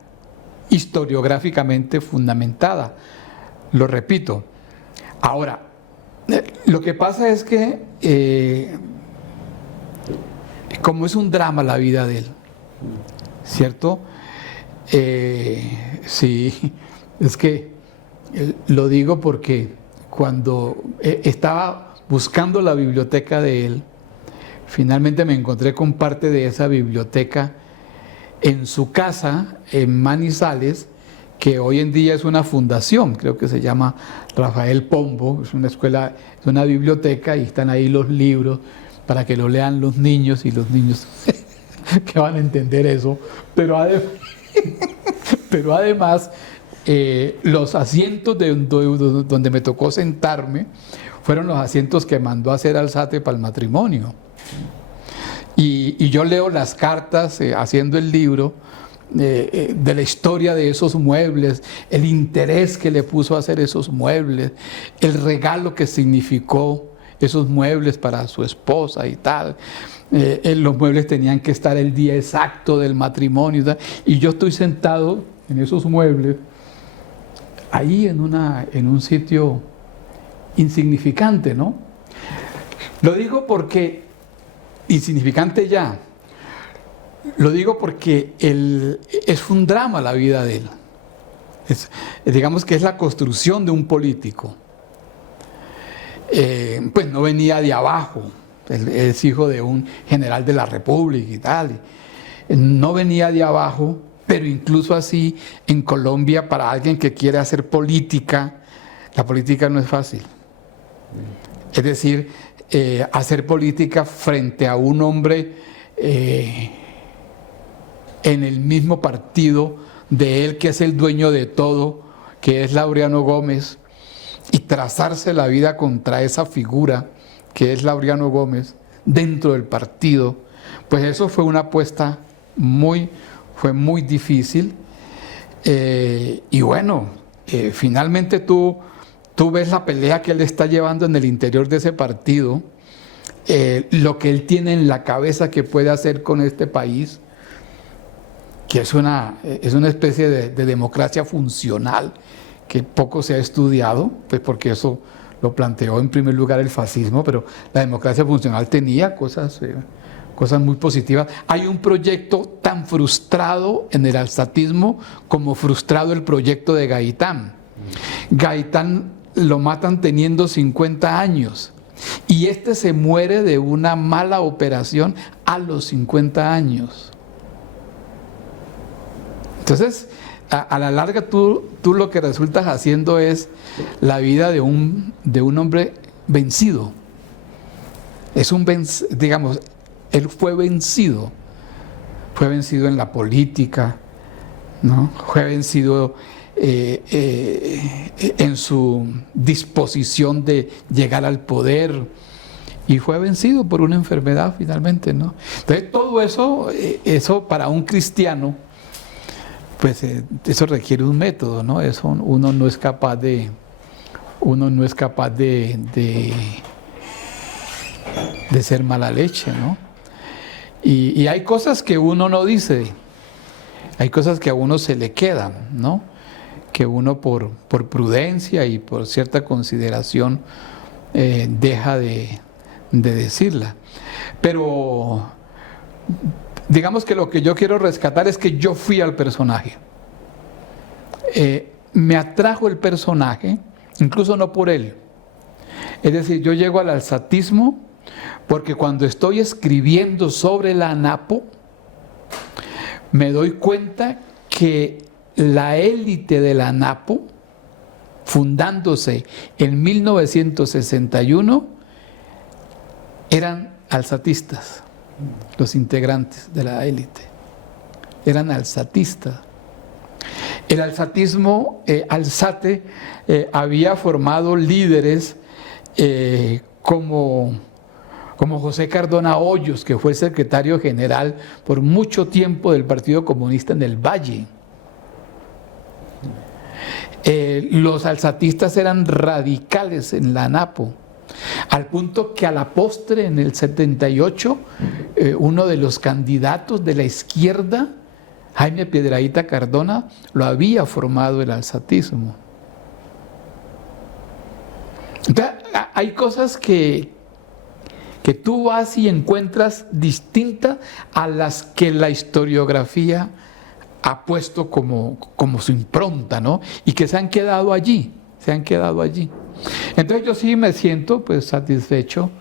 historiográficamente fundamentada. Lo repito. Ahora, lo que pasa es que como es un drama la vida de él, ¿cierto? Sí, es que Lo digo porque cuando estaba buscando la biblioteca de él, finalmente me encontré con parte de esa biblioteca en su casa en Manizales, que hoy en día es una fundación, creo que se llama Rafael Pombo, es una escuela, es una biblioteca y están ahí los libros para que lo lean los niños y los niños que van a entender eso, pero además los asientos donde me tocó sentarme fueron los asientos que mandó a hacer Alzate para el matrimonio. Y yo leo las cartas haciendo el libro de la historia de esos muebles, el interés que le puso a hacer esos muebles, el regalo que significó esos muebles para su esposa y tal. Los muebles tenían que estar el día exacto del matrimonio y tal. Y yo estoy sentado en esos muebles, ahí en un sitio insignificante, ¿no? Lo digo porque, insignificante ya, lo digo porque es un drama la vida de él. Digamos que es la construcción de un político. Pues no venía de abajo, él es hijo de un general de la República y tal. No venía de abajo, pero incluso así en Colombia, para alguien que quiere hacer política, la política no es fácil. Es decir, hacer política frente a un hombre en el mismo partido de él, que es el dueño de todo, que es Laureano Gómez, y trazarse la vida contra esa figura que es Laureano Gómez dentro del partido, pues eso fue una apuesta fue muy difícil. Y bueno, finalmente tú ves la pelea que él está llevando en el interior de ese partido, lo que él tiene en la cabeza que puede hacer con este país, que es una especie de democracia funcional que poco se ha estudiado, pues porque eso lo planteó en primer lugar el fascismo, pero la democracia funcional tenía cosas muy positivas. Hay un proyecto tan frustrado en el alzatismo como frustrado el proyecto de Gaitán. Gaitán lo matan teniendo 50 años y este se muere de una mala operación a los 50 años. Entonces, a la larga tú lo que resultas haciendo es la vida de un hombre vencido. Digamos, él fue vencido en la política, ¿no? Fue vencido en su disposición de llegar al poder y fue vencido por una enfermedad finalmente, ¿no? Entonces todo eso para un cristiano, pues eso requiere un método, ¿no? Eso uno no es capaz de ser mala leche, ¿no? Y hay cosas que uno no dice, hay cosas que a uno se le quedan, ¿no? Que uno por prudencia y por cierta consideración deja de decirla. Pero digamos que lo que yo quiero rescatar es que yo fui al personaje. Me atrajo el personaje, incluso no por él. Es decir, yo llego al alzatismo porque cuando estoy escribiendo sobre la ANAPO, me doy cuenta que la élite de la ANAPO, fundándose en 1961, eran alzatistas. Los integrantes de la élite eran alzatistas. El alzatismo, Alzate, había formado líderes como José Cardona Hoyos, que fue el secretario general por mucho tiempo del Partido Comunista en el Valle. Los alzatistas eran radicales en la ANAPO, al punto que a la postre, en el 78, uno de los candidatos de la izquierda, Jaime Piedradita Cardona, lo había formado el alzatismo. Entonces, hay cosas que tú vas y encuentras distintas a las que la historiografía ha puesto como su impronta, ¿no? Y que se han quedado allí. se han quedado allí. Entonces yo sí me siento pues satisfecho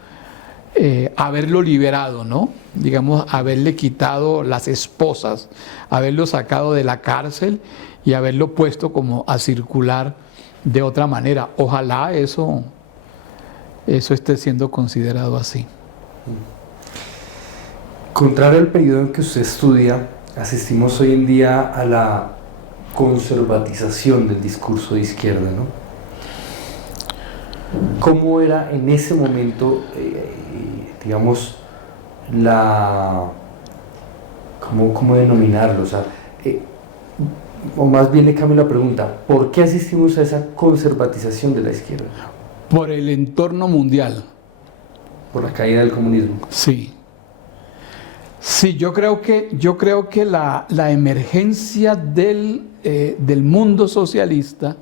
haberlo liberado, ¿no? Digamos, haberle quitado las esposas, haberlo sacado de la cárcel y haberlo puesto como a circular de otra manera. Ojalá eso esté siendo considerado así. Contrario al periodo en que usted estudia, asistimos hoy en día a la conservatización del discurso de izquierda, ¿no? ¿Cómo era en ese momento, digamos, ¿cómo denominarlo? O sea, o más bien le cambio la pregunta, ¿por qué asistimos a esa conservatización de la izquierda? Por el entorno mundial. Por la caída del comunismo. Sí. Sí, yo creo que la emergencia del mundo socialista,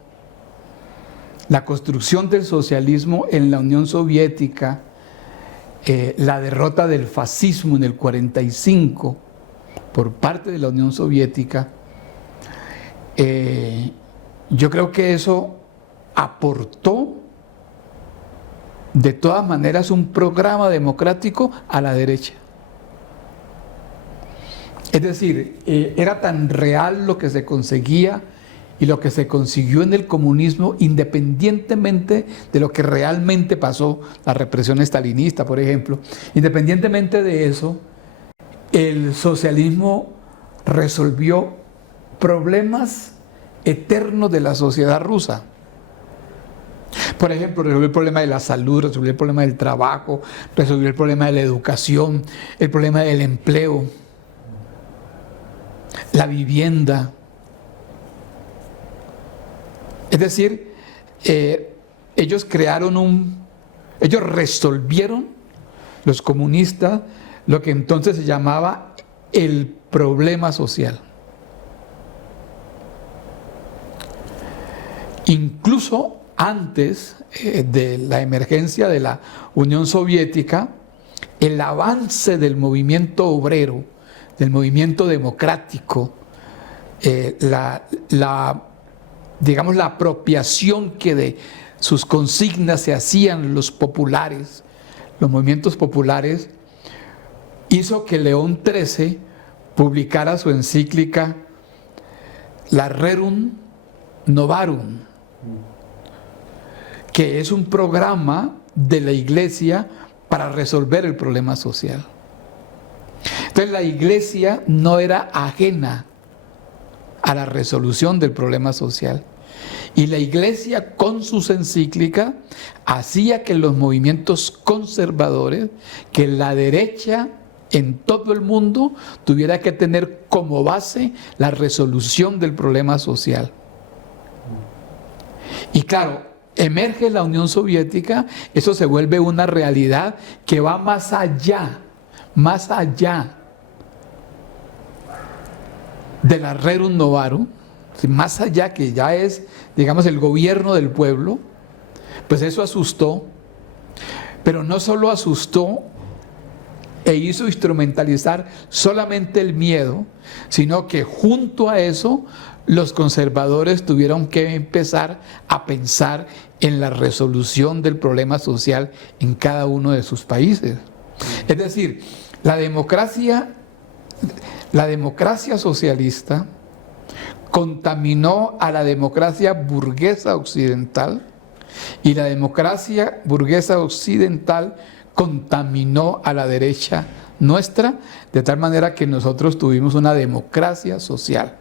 la construcción del socialismo en la Unión Soviética, la derrota del fascismo en el 45 por parte de la Unión Soviética, yo creo que eso aportó de todas maneras un programa democrático a la derecha. Es decir, era tan real lo que se conseguía y lo que se consiguió en el comunismo, independientemente de lo que realmente pasó, la represión estalinista, por ejemplo, independientemente de eso, el socialismo resolvió problemas eternos de la sociedad rusa. Por ejemplo, resolvió el problema de la salud, resolvió el problema del trabajo, resolvió el problema de la educación, el problema del empleo, la vivienda. Es decir, ellos resolvieron, los comunistas, lo que entonces se llamaba el problema social. Incluso antes de la emergencia de la Unión Soviética, el avance del movimiento obrero, del movimiento democrático, digamos, la apropiación que de sus consignas se hacían los populares, los movimientos populares, hizo que León XIII publicara su encíclica La Rerum Novarum, que es un programa de la Iglesia para resolver el problema social. Entonces la Iglesia no era ajena a la resolución del problema social. Y la Iglesia con sus encíclicas hacía que los movimientos conservadores, que la derecha en todo el mundo tuviera que tener como base la resolución del problema social. Y claro, emerge la Unión Soviética, eso se vuelve una realidad que va más allá de la Rerum Novarum, más allá, que ya es, digamos, el gobierno del pueblo. Pues eso asustó, pero no solo asustó e hizo instrumentalizar solamente el miedo, sino que junto a eso los conservadores tuvieron que empezar a pensar en la resolución del problema social en cada uno de sus países. Es decir, la democracia socialista contaminó a la democracia burguesa occidental, y la democracia burguesa occidental contaminó a la derecha nuestra, de tal manera que nosotros tuvimos una democracia social.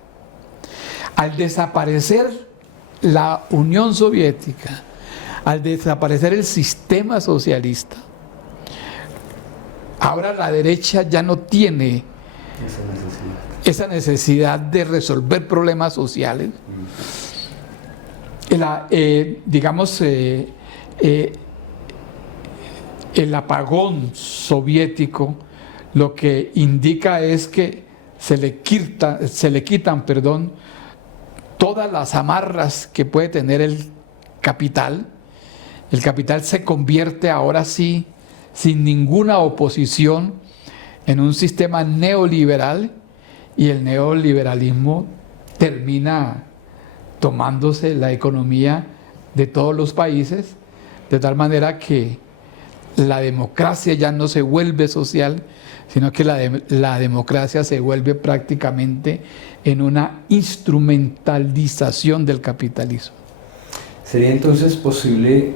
Al desaparecer la Unión Soviética, al desaparecer el sistema socialista, ahora la derecha ya no tiene esa necesidad de resolver problemas sociales. El apagón soviético lo que indica es que se le quitan todas las amarras que puede tener el capital. El capital se convierte ahora sí, sin ninguna oposición, en un sistema neoliberal, y el neoliberalismo termina tomándose la economía de todos los países, de tal manera que la democracia ya no se vuelve social, sino que la democracia se vuelve prácticamente en una instrumentalización del capitalismo. ¿Sería entonces posible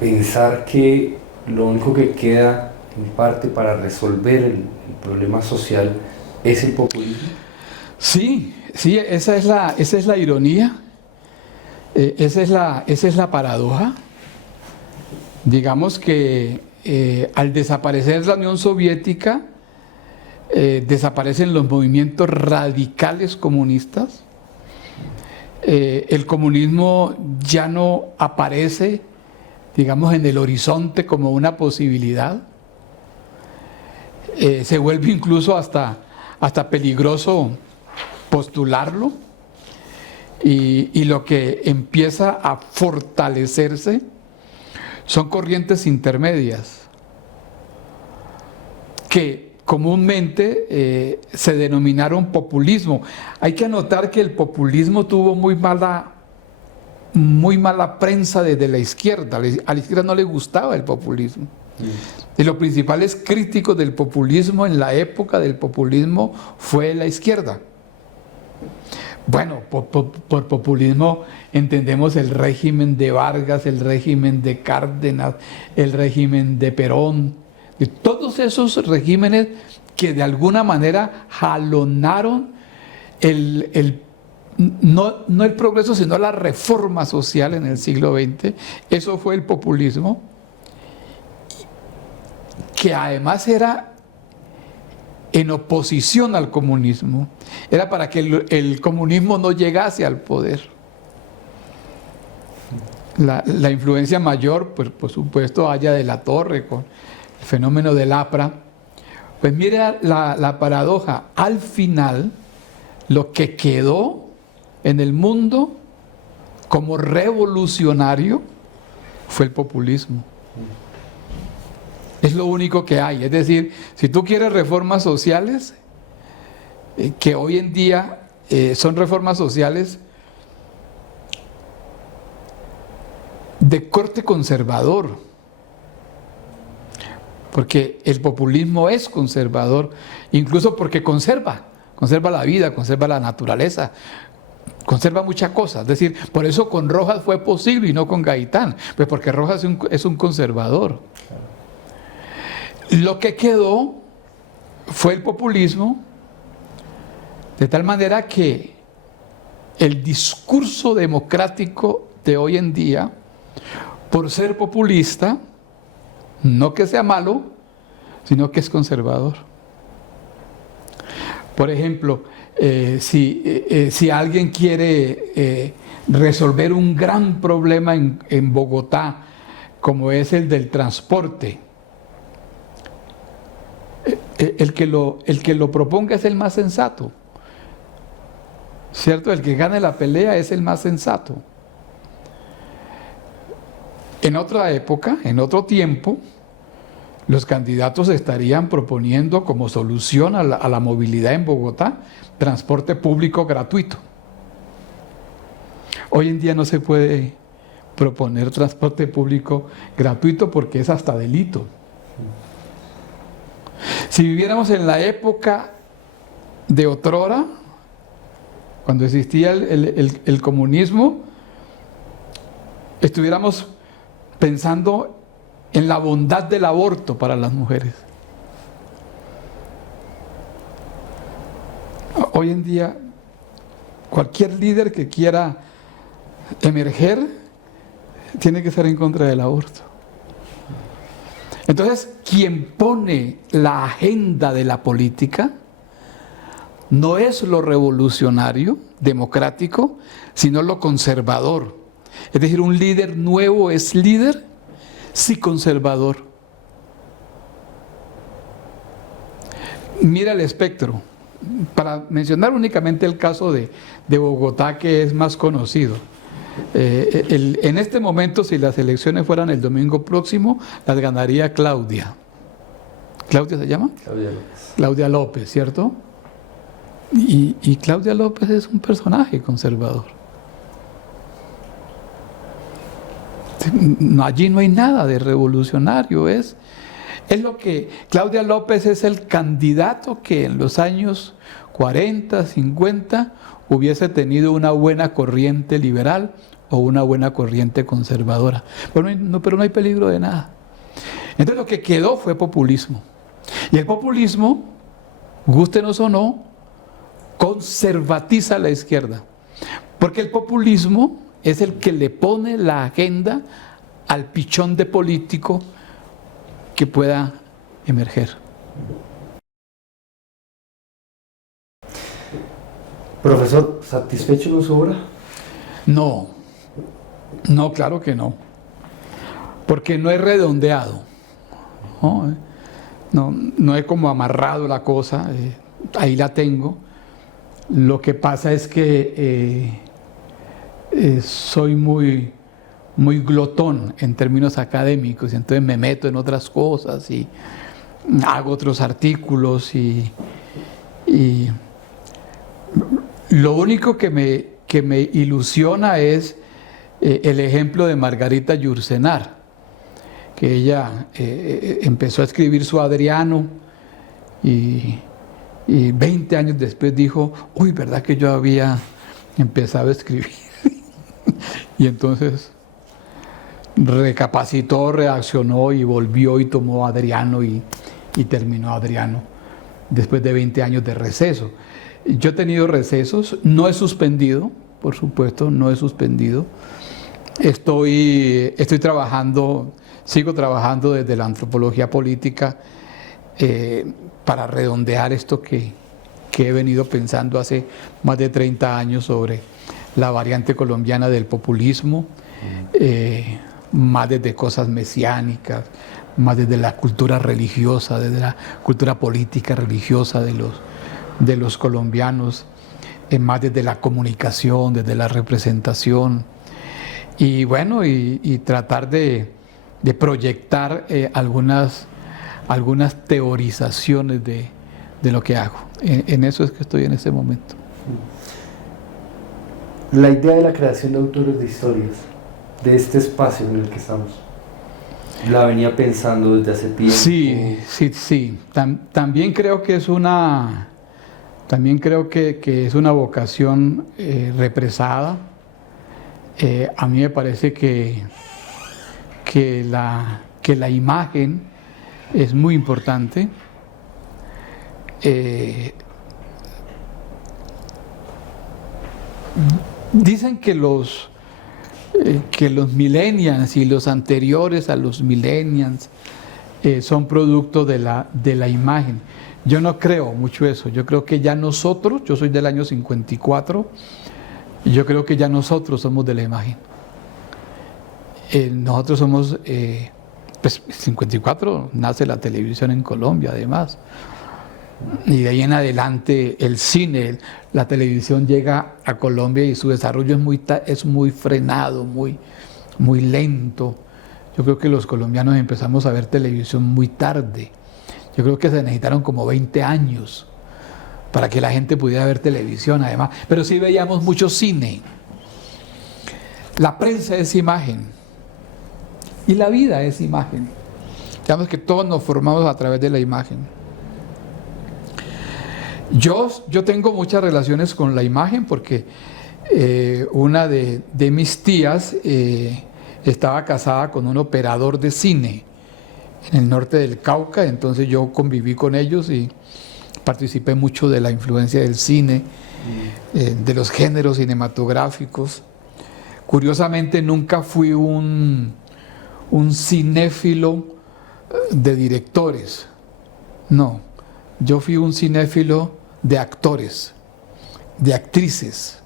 pensar que lo único que queda en parte para resolver el problema social es el populismo? Sí, esa es la ironía, esa es la paradoja. Digamos que al desaparecer la Unión Soviética, desaparecen los movimientos radicales comunistas, el comunismo ya no aparece, digamos, en el horizonte como una posibilidad, se vuelve incluso hasta peligroso postularlo, y lo que empieza a fortalecerse son corrientes intermedias que comúnmente se denominaron populismo. Hay que anotar que el populismo tuvo muy mala prensa desde la izquierda. A la izquierda no le gustaba el populismo. Y los principales críticos del populismo en la época del populismo fue la izquierda. Bueno, por populismo entendemos el régimen de Vargas, el régimen de Cárdenas, el régimen de Perón, de todos esos regímenes que de alguna manera jalonaron no el progreso, sino la reforma social en el siglo XX. Eso fue el populismo, que además era en oposición al comunismo, era para que el comunismo no llegase al poder. La influencia mayor, pues, por supuesto, haya de la Torre con el fenómeno del APRA. Pues mire la paradoja, al final lo que quedó en el mundo como revolucionario fue el populismo. Es lo único que hay. Es decir, si tú quieres reformas sociales, que hoy en día son reformas sociales de corte conservador, porque el populismo es conservador, incluso porque conserva la vida, conserva la naturaleza, conserva muchas cosas. Es decir, por eso con Rojas fue posible y no con Gaitán, pues porque Rojas es un conservador. Lo que quedó fue el populismo, de tal manera que el discurso democrático de hoy en día, por ser populista, no que sea malo, sino que es conservador. Por ejemplo, si alguien quiere resolver un gran problema en Bogotá, como es el del transporte, el que lo proponga es el más sensato, ¿cierto? El que gane la pelea es el más sensato. En otra época, en otro tiempo, los candidatos estarían proponiendo como solución a la movilidad en Bogotá transporte público gratuito. Hoy en día no se puede proponer transporte público gratuito porque es hasta delito. Si viviéramos en la época de otrora, cuando existía el comunismo, estuviéramos pensando en la bondad del aborto para las mujeres. Hoy en día, cualquier líder que quiera emerger tiene que ser en contra del aborto. Entonces, quien pone la agenda de la política no es lo revolucionario, democrático, sino lo conservador. Es decir, un líder nuevo es líder, sí conservador. Mira el espectro. Para mencionar únicamente el caso de Bogotá, que es más conocido. En este momento, si las elecciones fueran el domingo próximo, las ganaría Claudia. ¿Claudia se llama? Claudia López. Claudia López, ¿cierto? Y Claudia López es un personaje conservador. allí no hay nada de revolucionario, es lo que Claudia López es el candidato que en los años 40, 50 hubiese tenido una buena corriente liberal o una buena corriente conservadora. Pero no hay peligro de nada. Entonces lo que quedó fue populismo. Y el populismo, gústenos o no, conservatiza a la izquierda. Porque el populismo es el que le pone la agenda al pichón de político que pueda emerger. Profesor, ¿satisfecho con su obra? No, claro que no. Porque no he redondeado. No he como amarrado la cosa, ahí la tengo. Lo que pasa es que soy muy glotón en términos académicos, y entonces me meto en otras cosas y hago otros artículos y lo único que me ilusiona es el ejemplo de Margarita Yourcenar, que ella empezó a escribir su Adriano y 20 años después dijo, uy, ¿verdad que yo había empezado a escribir? Y entonces recapacitó, reaccionó y volvió y tomó Adriano y terminó Adriano después de 20 años de receso. Yo he tenido recesos, no he suspendido, por supuesto, no he suspendido. Estoy trabajando, sigo trabajando desde la antropología política para redondear esto que he venido pensando hace más de 30 años sobre la variante colombiana del populismo, más desde cosas mesiánicas, más desde la cultura religiosa, desde la cultura política religiosa de los colombianos, más desde la comunicación, desde la representación, y bueno, y tratar de proyectar algunas teorizaciones de lo que hago. En eso es que estoy en este momento. La idea de la creación de autores de historias, de este espacio en el que estamos, ¿la venía pensando desde hace tiempo? Sí. También creo que es una vocación represada. A mí me parece que la imagen es muy importante. Dicen que los millennials y los anteriores a los millennials son producto de la imagen. Yo no creo mucho eso. Yo creo que ya nosotros, yo soy del año 54, y yo creo que ya nosotros somos de la imagen. Nosotros somos, pues 54 nace la televisión en Colombia además. Y de ahí en adelante el cine, la televisión llega a Colombia y su desarrollo es muy frenado, muy lento. Yo creo que los colombianos empezamos a ver televisión muy tarde. Yo creo que se necesitaron como 20 años para que la gente pudiera ver televisión además. Pero sí veíamos mucho cine. La prensa es imagen. Y la vida es imagen. Digamos que todos nos formamos a través de la imagen. Yo tengo muchas relaciones con la imagen porque una de mis tías estaba casada con un operador de cine en el norte del Cauca, entonces yo conviví con ellos y participé mucho de la influencia del cine, de los géneros cinematográficos. Curiosamente nunca fui un cinéfilo de directores, no, yo fui un cinéfilo de actores, de actrices.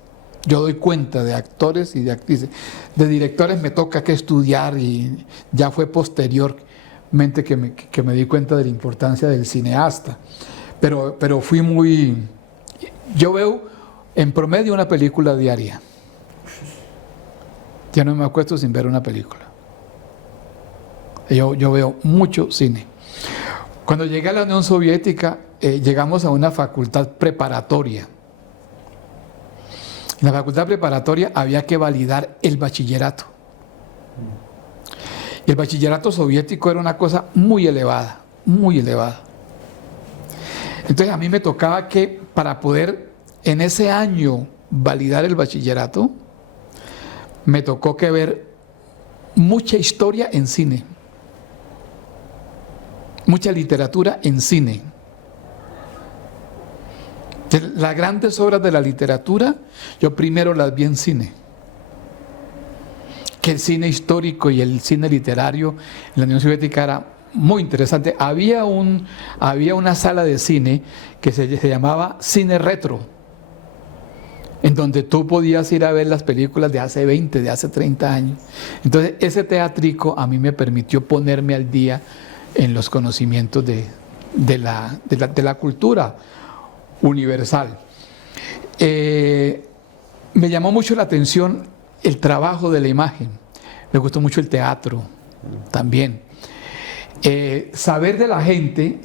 Yo doy cuenta de actores y de actrices. De directores me toca que estudiar y ya fue posteriormente que me di cuenta de la importancia del cineasta. Pero fui muy... Yo veo en promedio una película diaria. Ya no me acuesto sin ver una película. Yo veo mucho cine. Cuando llegué a la Unión Soviética, llegamos a una facultad preparatoria. En la facultad preparatoria había que validar el bachillerato. Y el bachillerato soviético era una cosa muy elevada, muy elevada. Entonces a mí me tocaba que para poder en ese año validar el bachillerato, me tocó que ver mucha historia en cine, mucha literatura en cine. Las grandes obras de la literatura, yo primero las vi en cine. Que el cine histórico y el cine literario en la Unión Soviética era muy interesante. Había una sala de cine que se llamaba Cine Retro, en donde tú podías ir a ver las películas de hace 20, de hace 30 años. Entonces ese teatrico a mí me permitió ponerme al día en los conocimientos de la cultura universal. Me llamó mucho la atención el trabajo de la imagen. Me gustó mucho el teatro también. Saber de la gente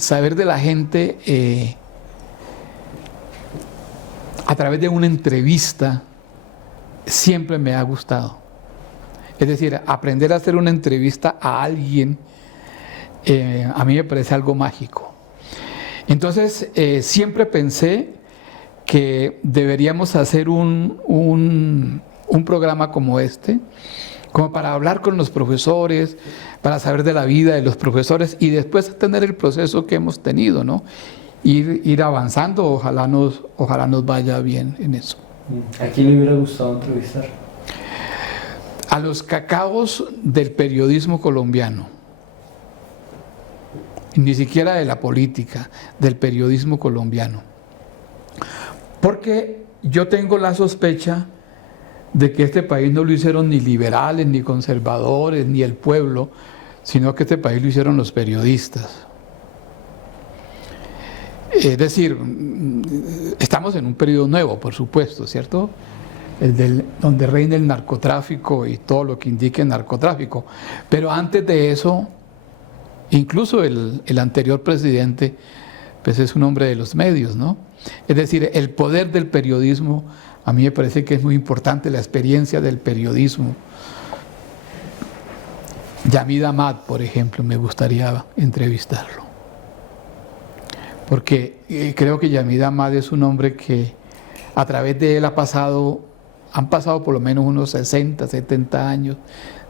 a través de una entrevista siempre me ha gustado. Es decir, aprender a hacer una entrevista a alguien a mí me parece algo mágico. Entonces, siempre pensé que deberíamos hacer un programa como este, como para hablar con los profesores, para saber de la vida de los profesores y después tener el proceso que hemos tenido, ¿no? Ir avanzando, ojalá nos vaya bien en eso. ¿A quién le hubiera gustado entrevistar? A los cacaos del periodismo colombiano. Ni siquiera de la política, del periodismo colombiano. Porque yo tengo la sospecha de que este país no lo hicieron ni liberales, ni conservadores, ni el pueblo, sino que este país lo hicieron los periodistas. Es decir, estamos en un periodo nuevo, por supuesto, ¿cierto? Donde reina el narcotráfico y todo lo que indique narcotráfico. Pero antes de eso, incluso el anterior presidente, pues es un hombre de los medios, ¿no? Es decir, el poder del periodismo, a mí me parece que es muy importante la experiencia del periodismo. Yamid Amad, por ejemplo, me gustaría entrevistarlo. Porque creo que Yamid Amad es un hombre que a través de él han pasado por lo menos unos 60, 70 años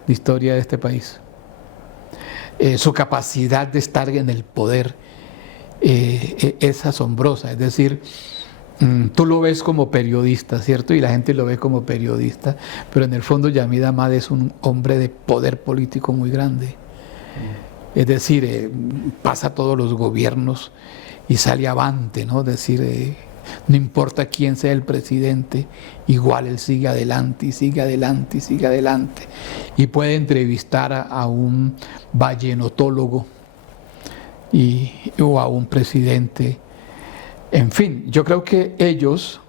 de historia de este país. Su capacidad de estar en el poder es asombrosa, es decir, tú lo ves como periodista, ¿cierto? Y la gente lo ve como periodista, pero en el fondo Yamid Amad es un hombre de poder político muy grande. Es decir, pasa todos los gobiernos y sale avante, ¿no? Es decir, no importa quién sea el presidente, igual él sigue adelante y sigue adelante y sigue adelante. Y puede entrevistar a un vallenotólogo o a un presidente. En fin, yo creo que ellos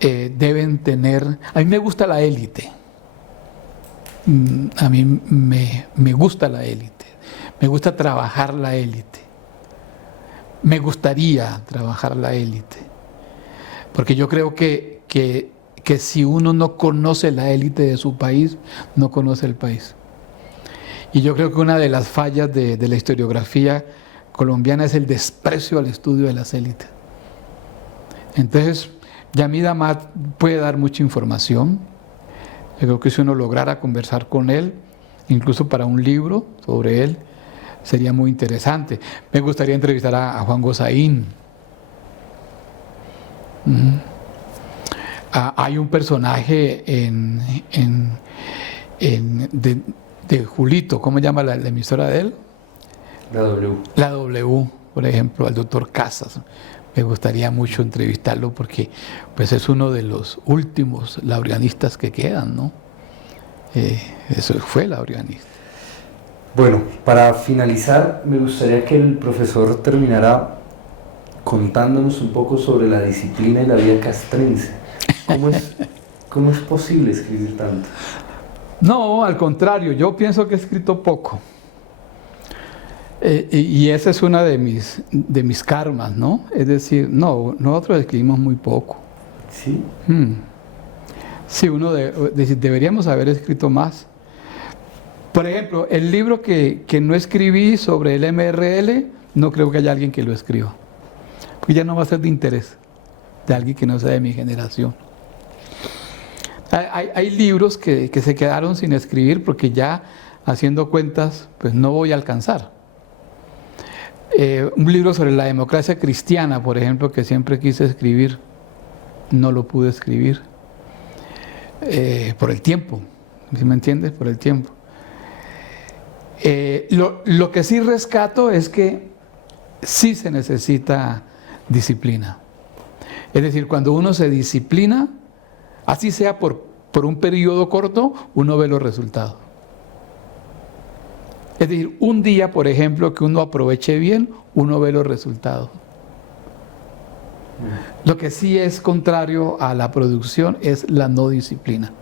deben tener... A mí me gusta la élite. A mí me gusta la élite. Me gusta trabajar la élite. Me gustaría trabajar la élite. Porque yo creo que si uno no conoce la élite de su país, no conoce el país. Y yo creo que una de las fallas de la historiografía colombiana es el desprecio al estudio de las élites. Entonces, Yamid Amad puede dar mucha información. Yo creo que si uno lograra conversar con él, incluso para un libro sobre él, sería muy interesante. Me gustaría entrevistar a Juan Gozaín. Hay un personaje de Julito, ¿cómo se llama la emisora de él? La W. La W, por ejemplo, al doctor Casas. Me gustaría mucho entrevistarlo porque pues, es uno de los últimos laureanistas que quedan, ¿no? Eso fue laureanista. Bueno, para finalizar, me gustaría que el profesor terminara contándonos un poco sobre la disciplina y la vida castrense. ¿Cómo es posible escribir tanto? No, al contrario, yo pienso que he escrito poco. Y esa es una de mis karmas, ¿no? Es decir, no, nosotros escribimos muy poco. ¿Sí? Sí, deberíamos haber escrito más. Por ejemplo, el libro que no escribí sobre el MRL, no creo que haya alguien que lo escriba, porque ya no va a ser de interés de alguien que no sea de mi generación. Hay libros que se quedaron sin escribir porque ya haciendo cuentas, pues no voy a alcanzar. Un libro sobre la democracia cristiana, por ejemplo, que siempre quise escribir, no lo pude escribir por el tiempo, ¿sí me entiendes? Por el tiempo. Lo que sí rescato es que sí se necesita disciplina. Es decir, cuando uno se disciplina, así sea por un periodo corto, uno ve los resultados. Es decir, un día, por ejemplo, que uno aproveche bien, uno ve los resultados. Lo que sí es contrario a la producción es la no disciplina.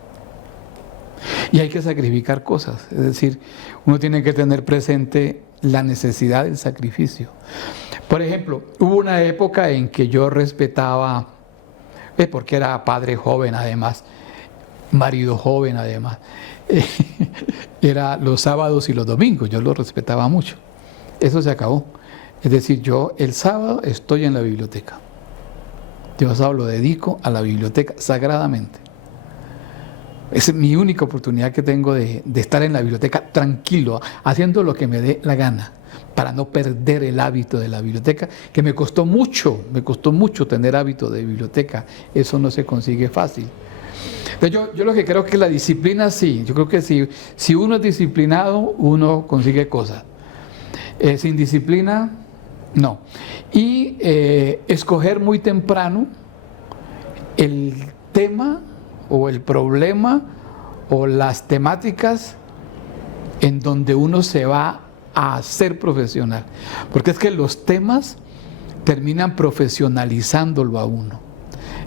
Y hay que sacrificar cosas. Es decir, uno tiene que tener presente la necesidad del sacrificio. Por ejemplo, hubo una época en que yo respetaba, porque era padre joven además, marido joven además, era los sábados y los domingos, yo lo respetaba mucho. Eso se acabó. Es decir, yo el sábado estoy en la biblioteca. Yo sábado lo dedico a la biblioteca sagradamente. Es mi única oportunidad que tengo de estar en la biblioteca tranquilo, haciendo lo que me dé la gana, para no perder el hábito de la biblioteca, que me costó mucho tener hábito de biblioteca. Eso no se consigue fácil. Yo lo que creo que la disciplina sí, yo creo que si uno es disciplinado, uno consigue cosas. Sin disciplina, no. Y escoger muy temprano el tema o el problema o las temáticas en donde uno se va a hacer profesional. Porque es que los temas terminan profesionalizándolo a uno.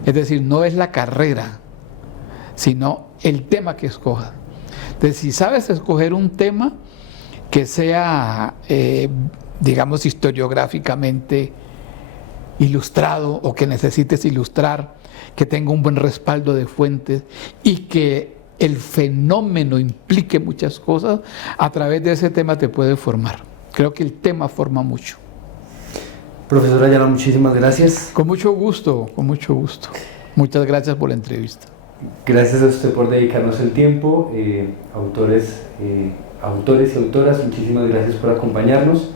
Es decir, no es la carrera, sino el tema que escojas. Entonces, si sabes escoger un tema que sea, digamos, historiográficamente ilustrado o que necesites ilustrar, que tenga un buen respaldo de fuentes y que el fenómeno implique muchas cosas, a través de ese tema te puedes formar. Creo que el tema forma mucho. Profesor Ayala, muchísimas gracias. Con mucho gusto, con mucho gusto. Muchas gracias por la entrevista. Gracias a usted por dedicarnos el tiempo. Autores y autoras, muchísimas gracias por acompañarnos.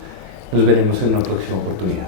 Nos veremos en una próxima oportunidad.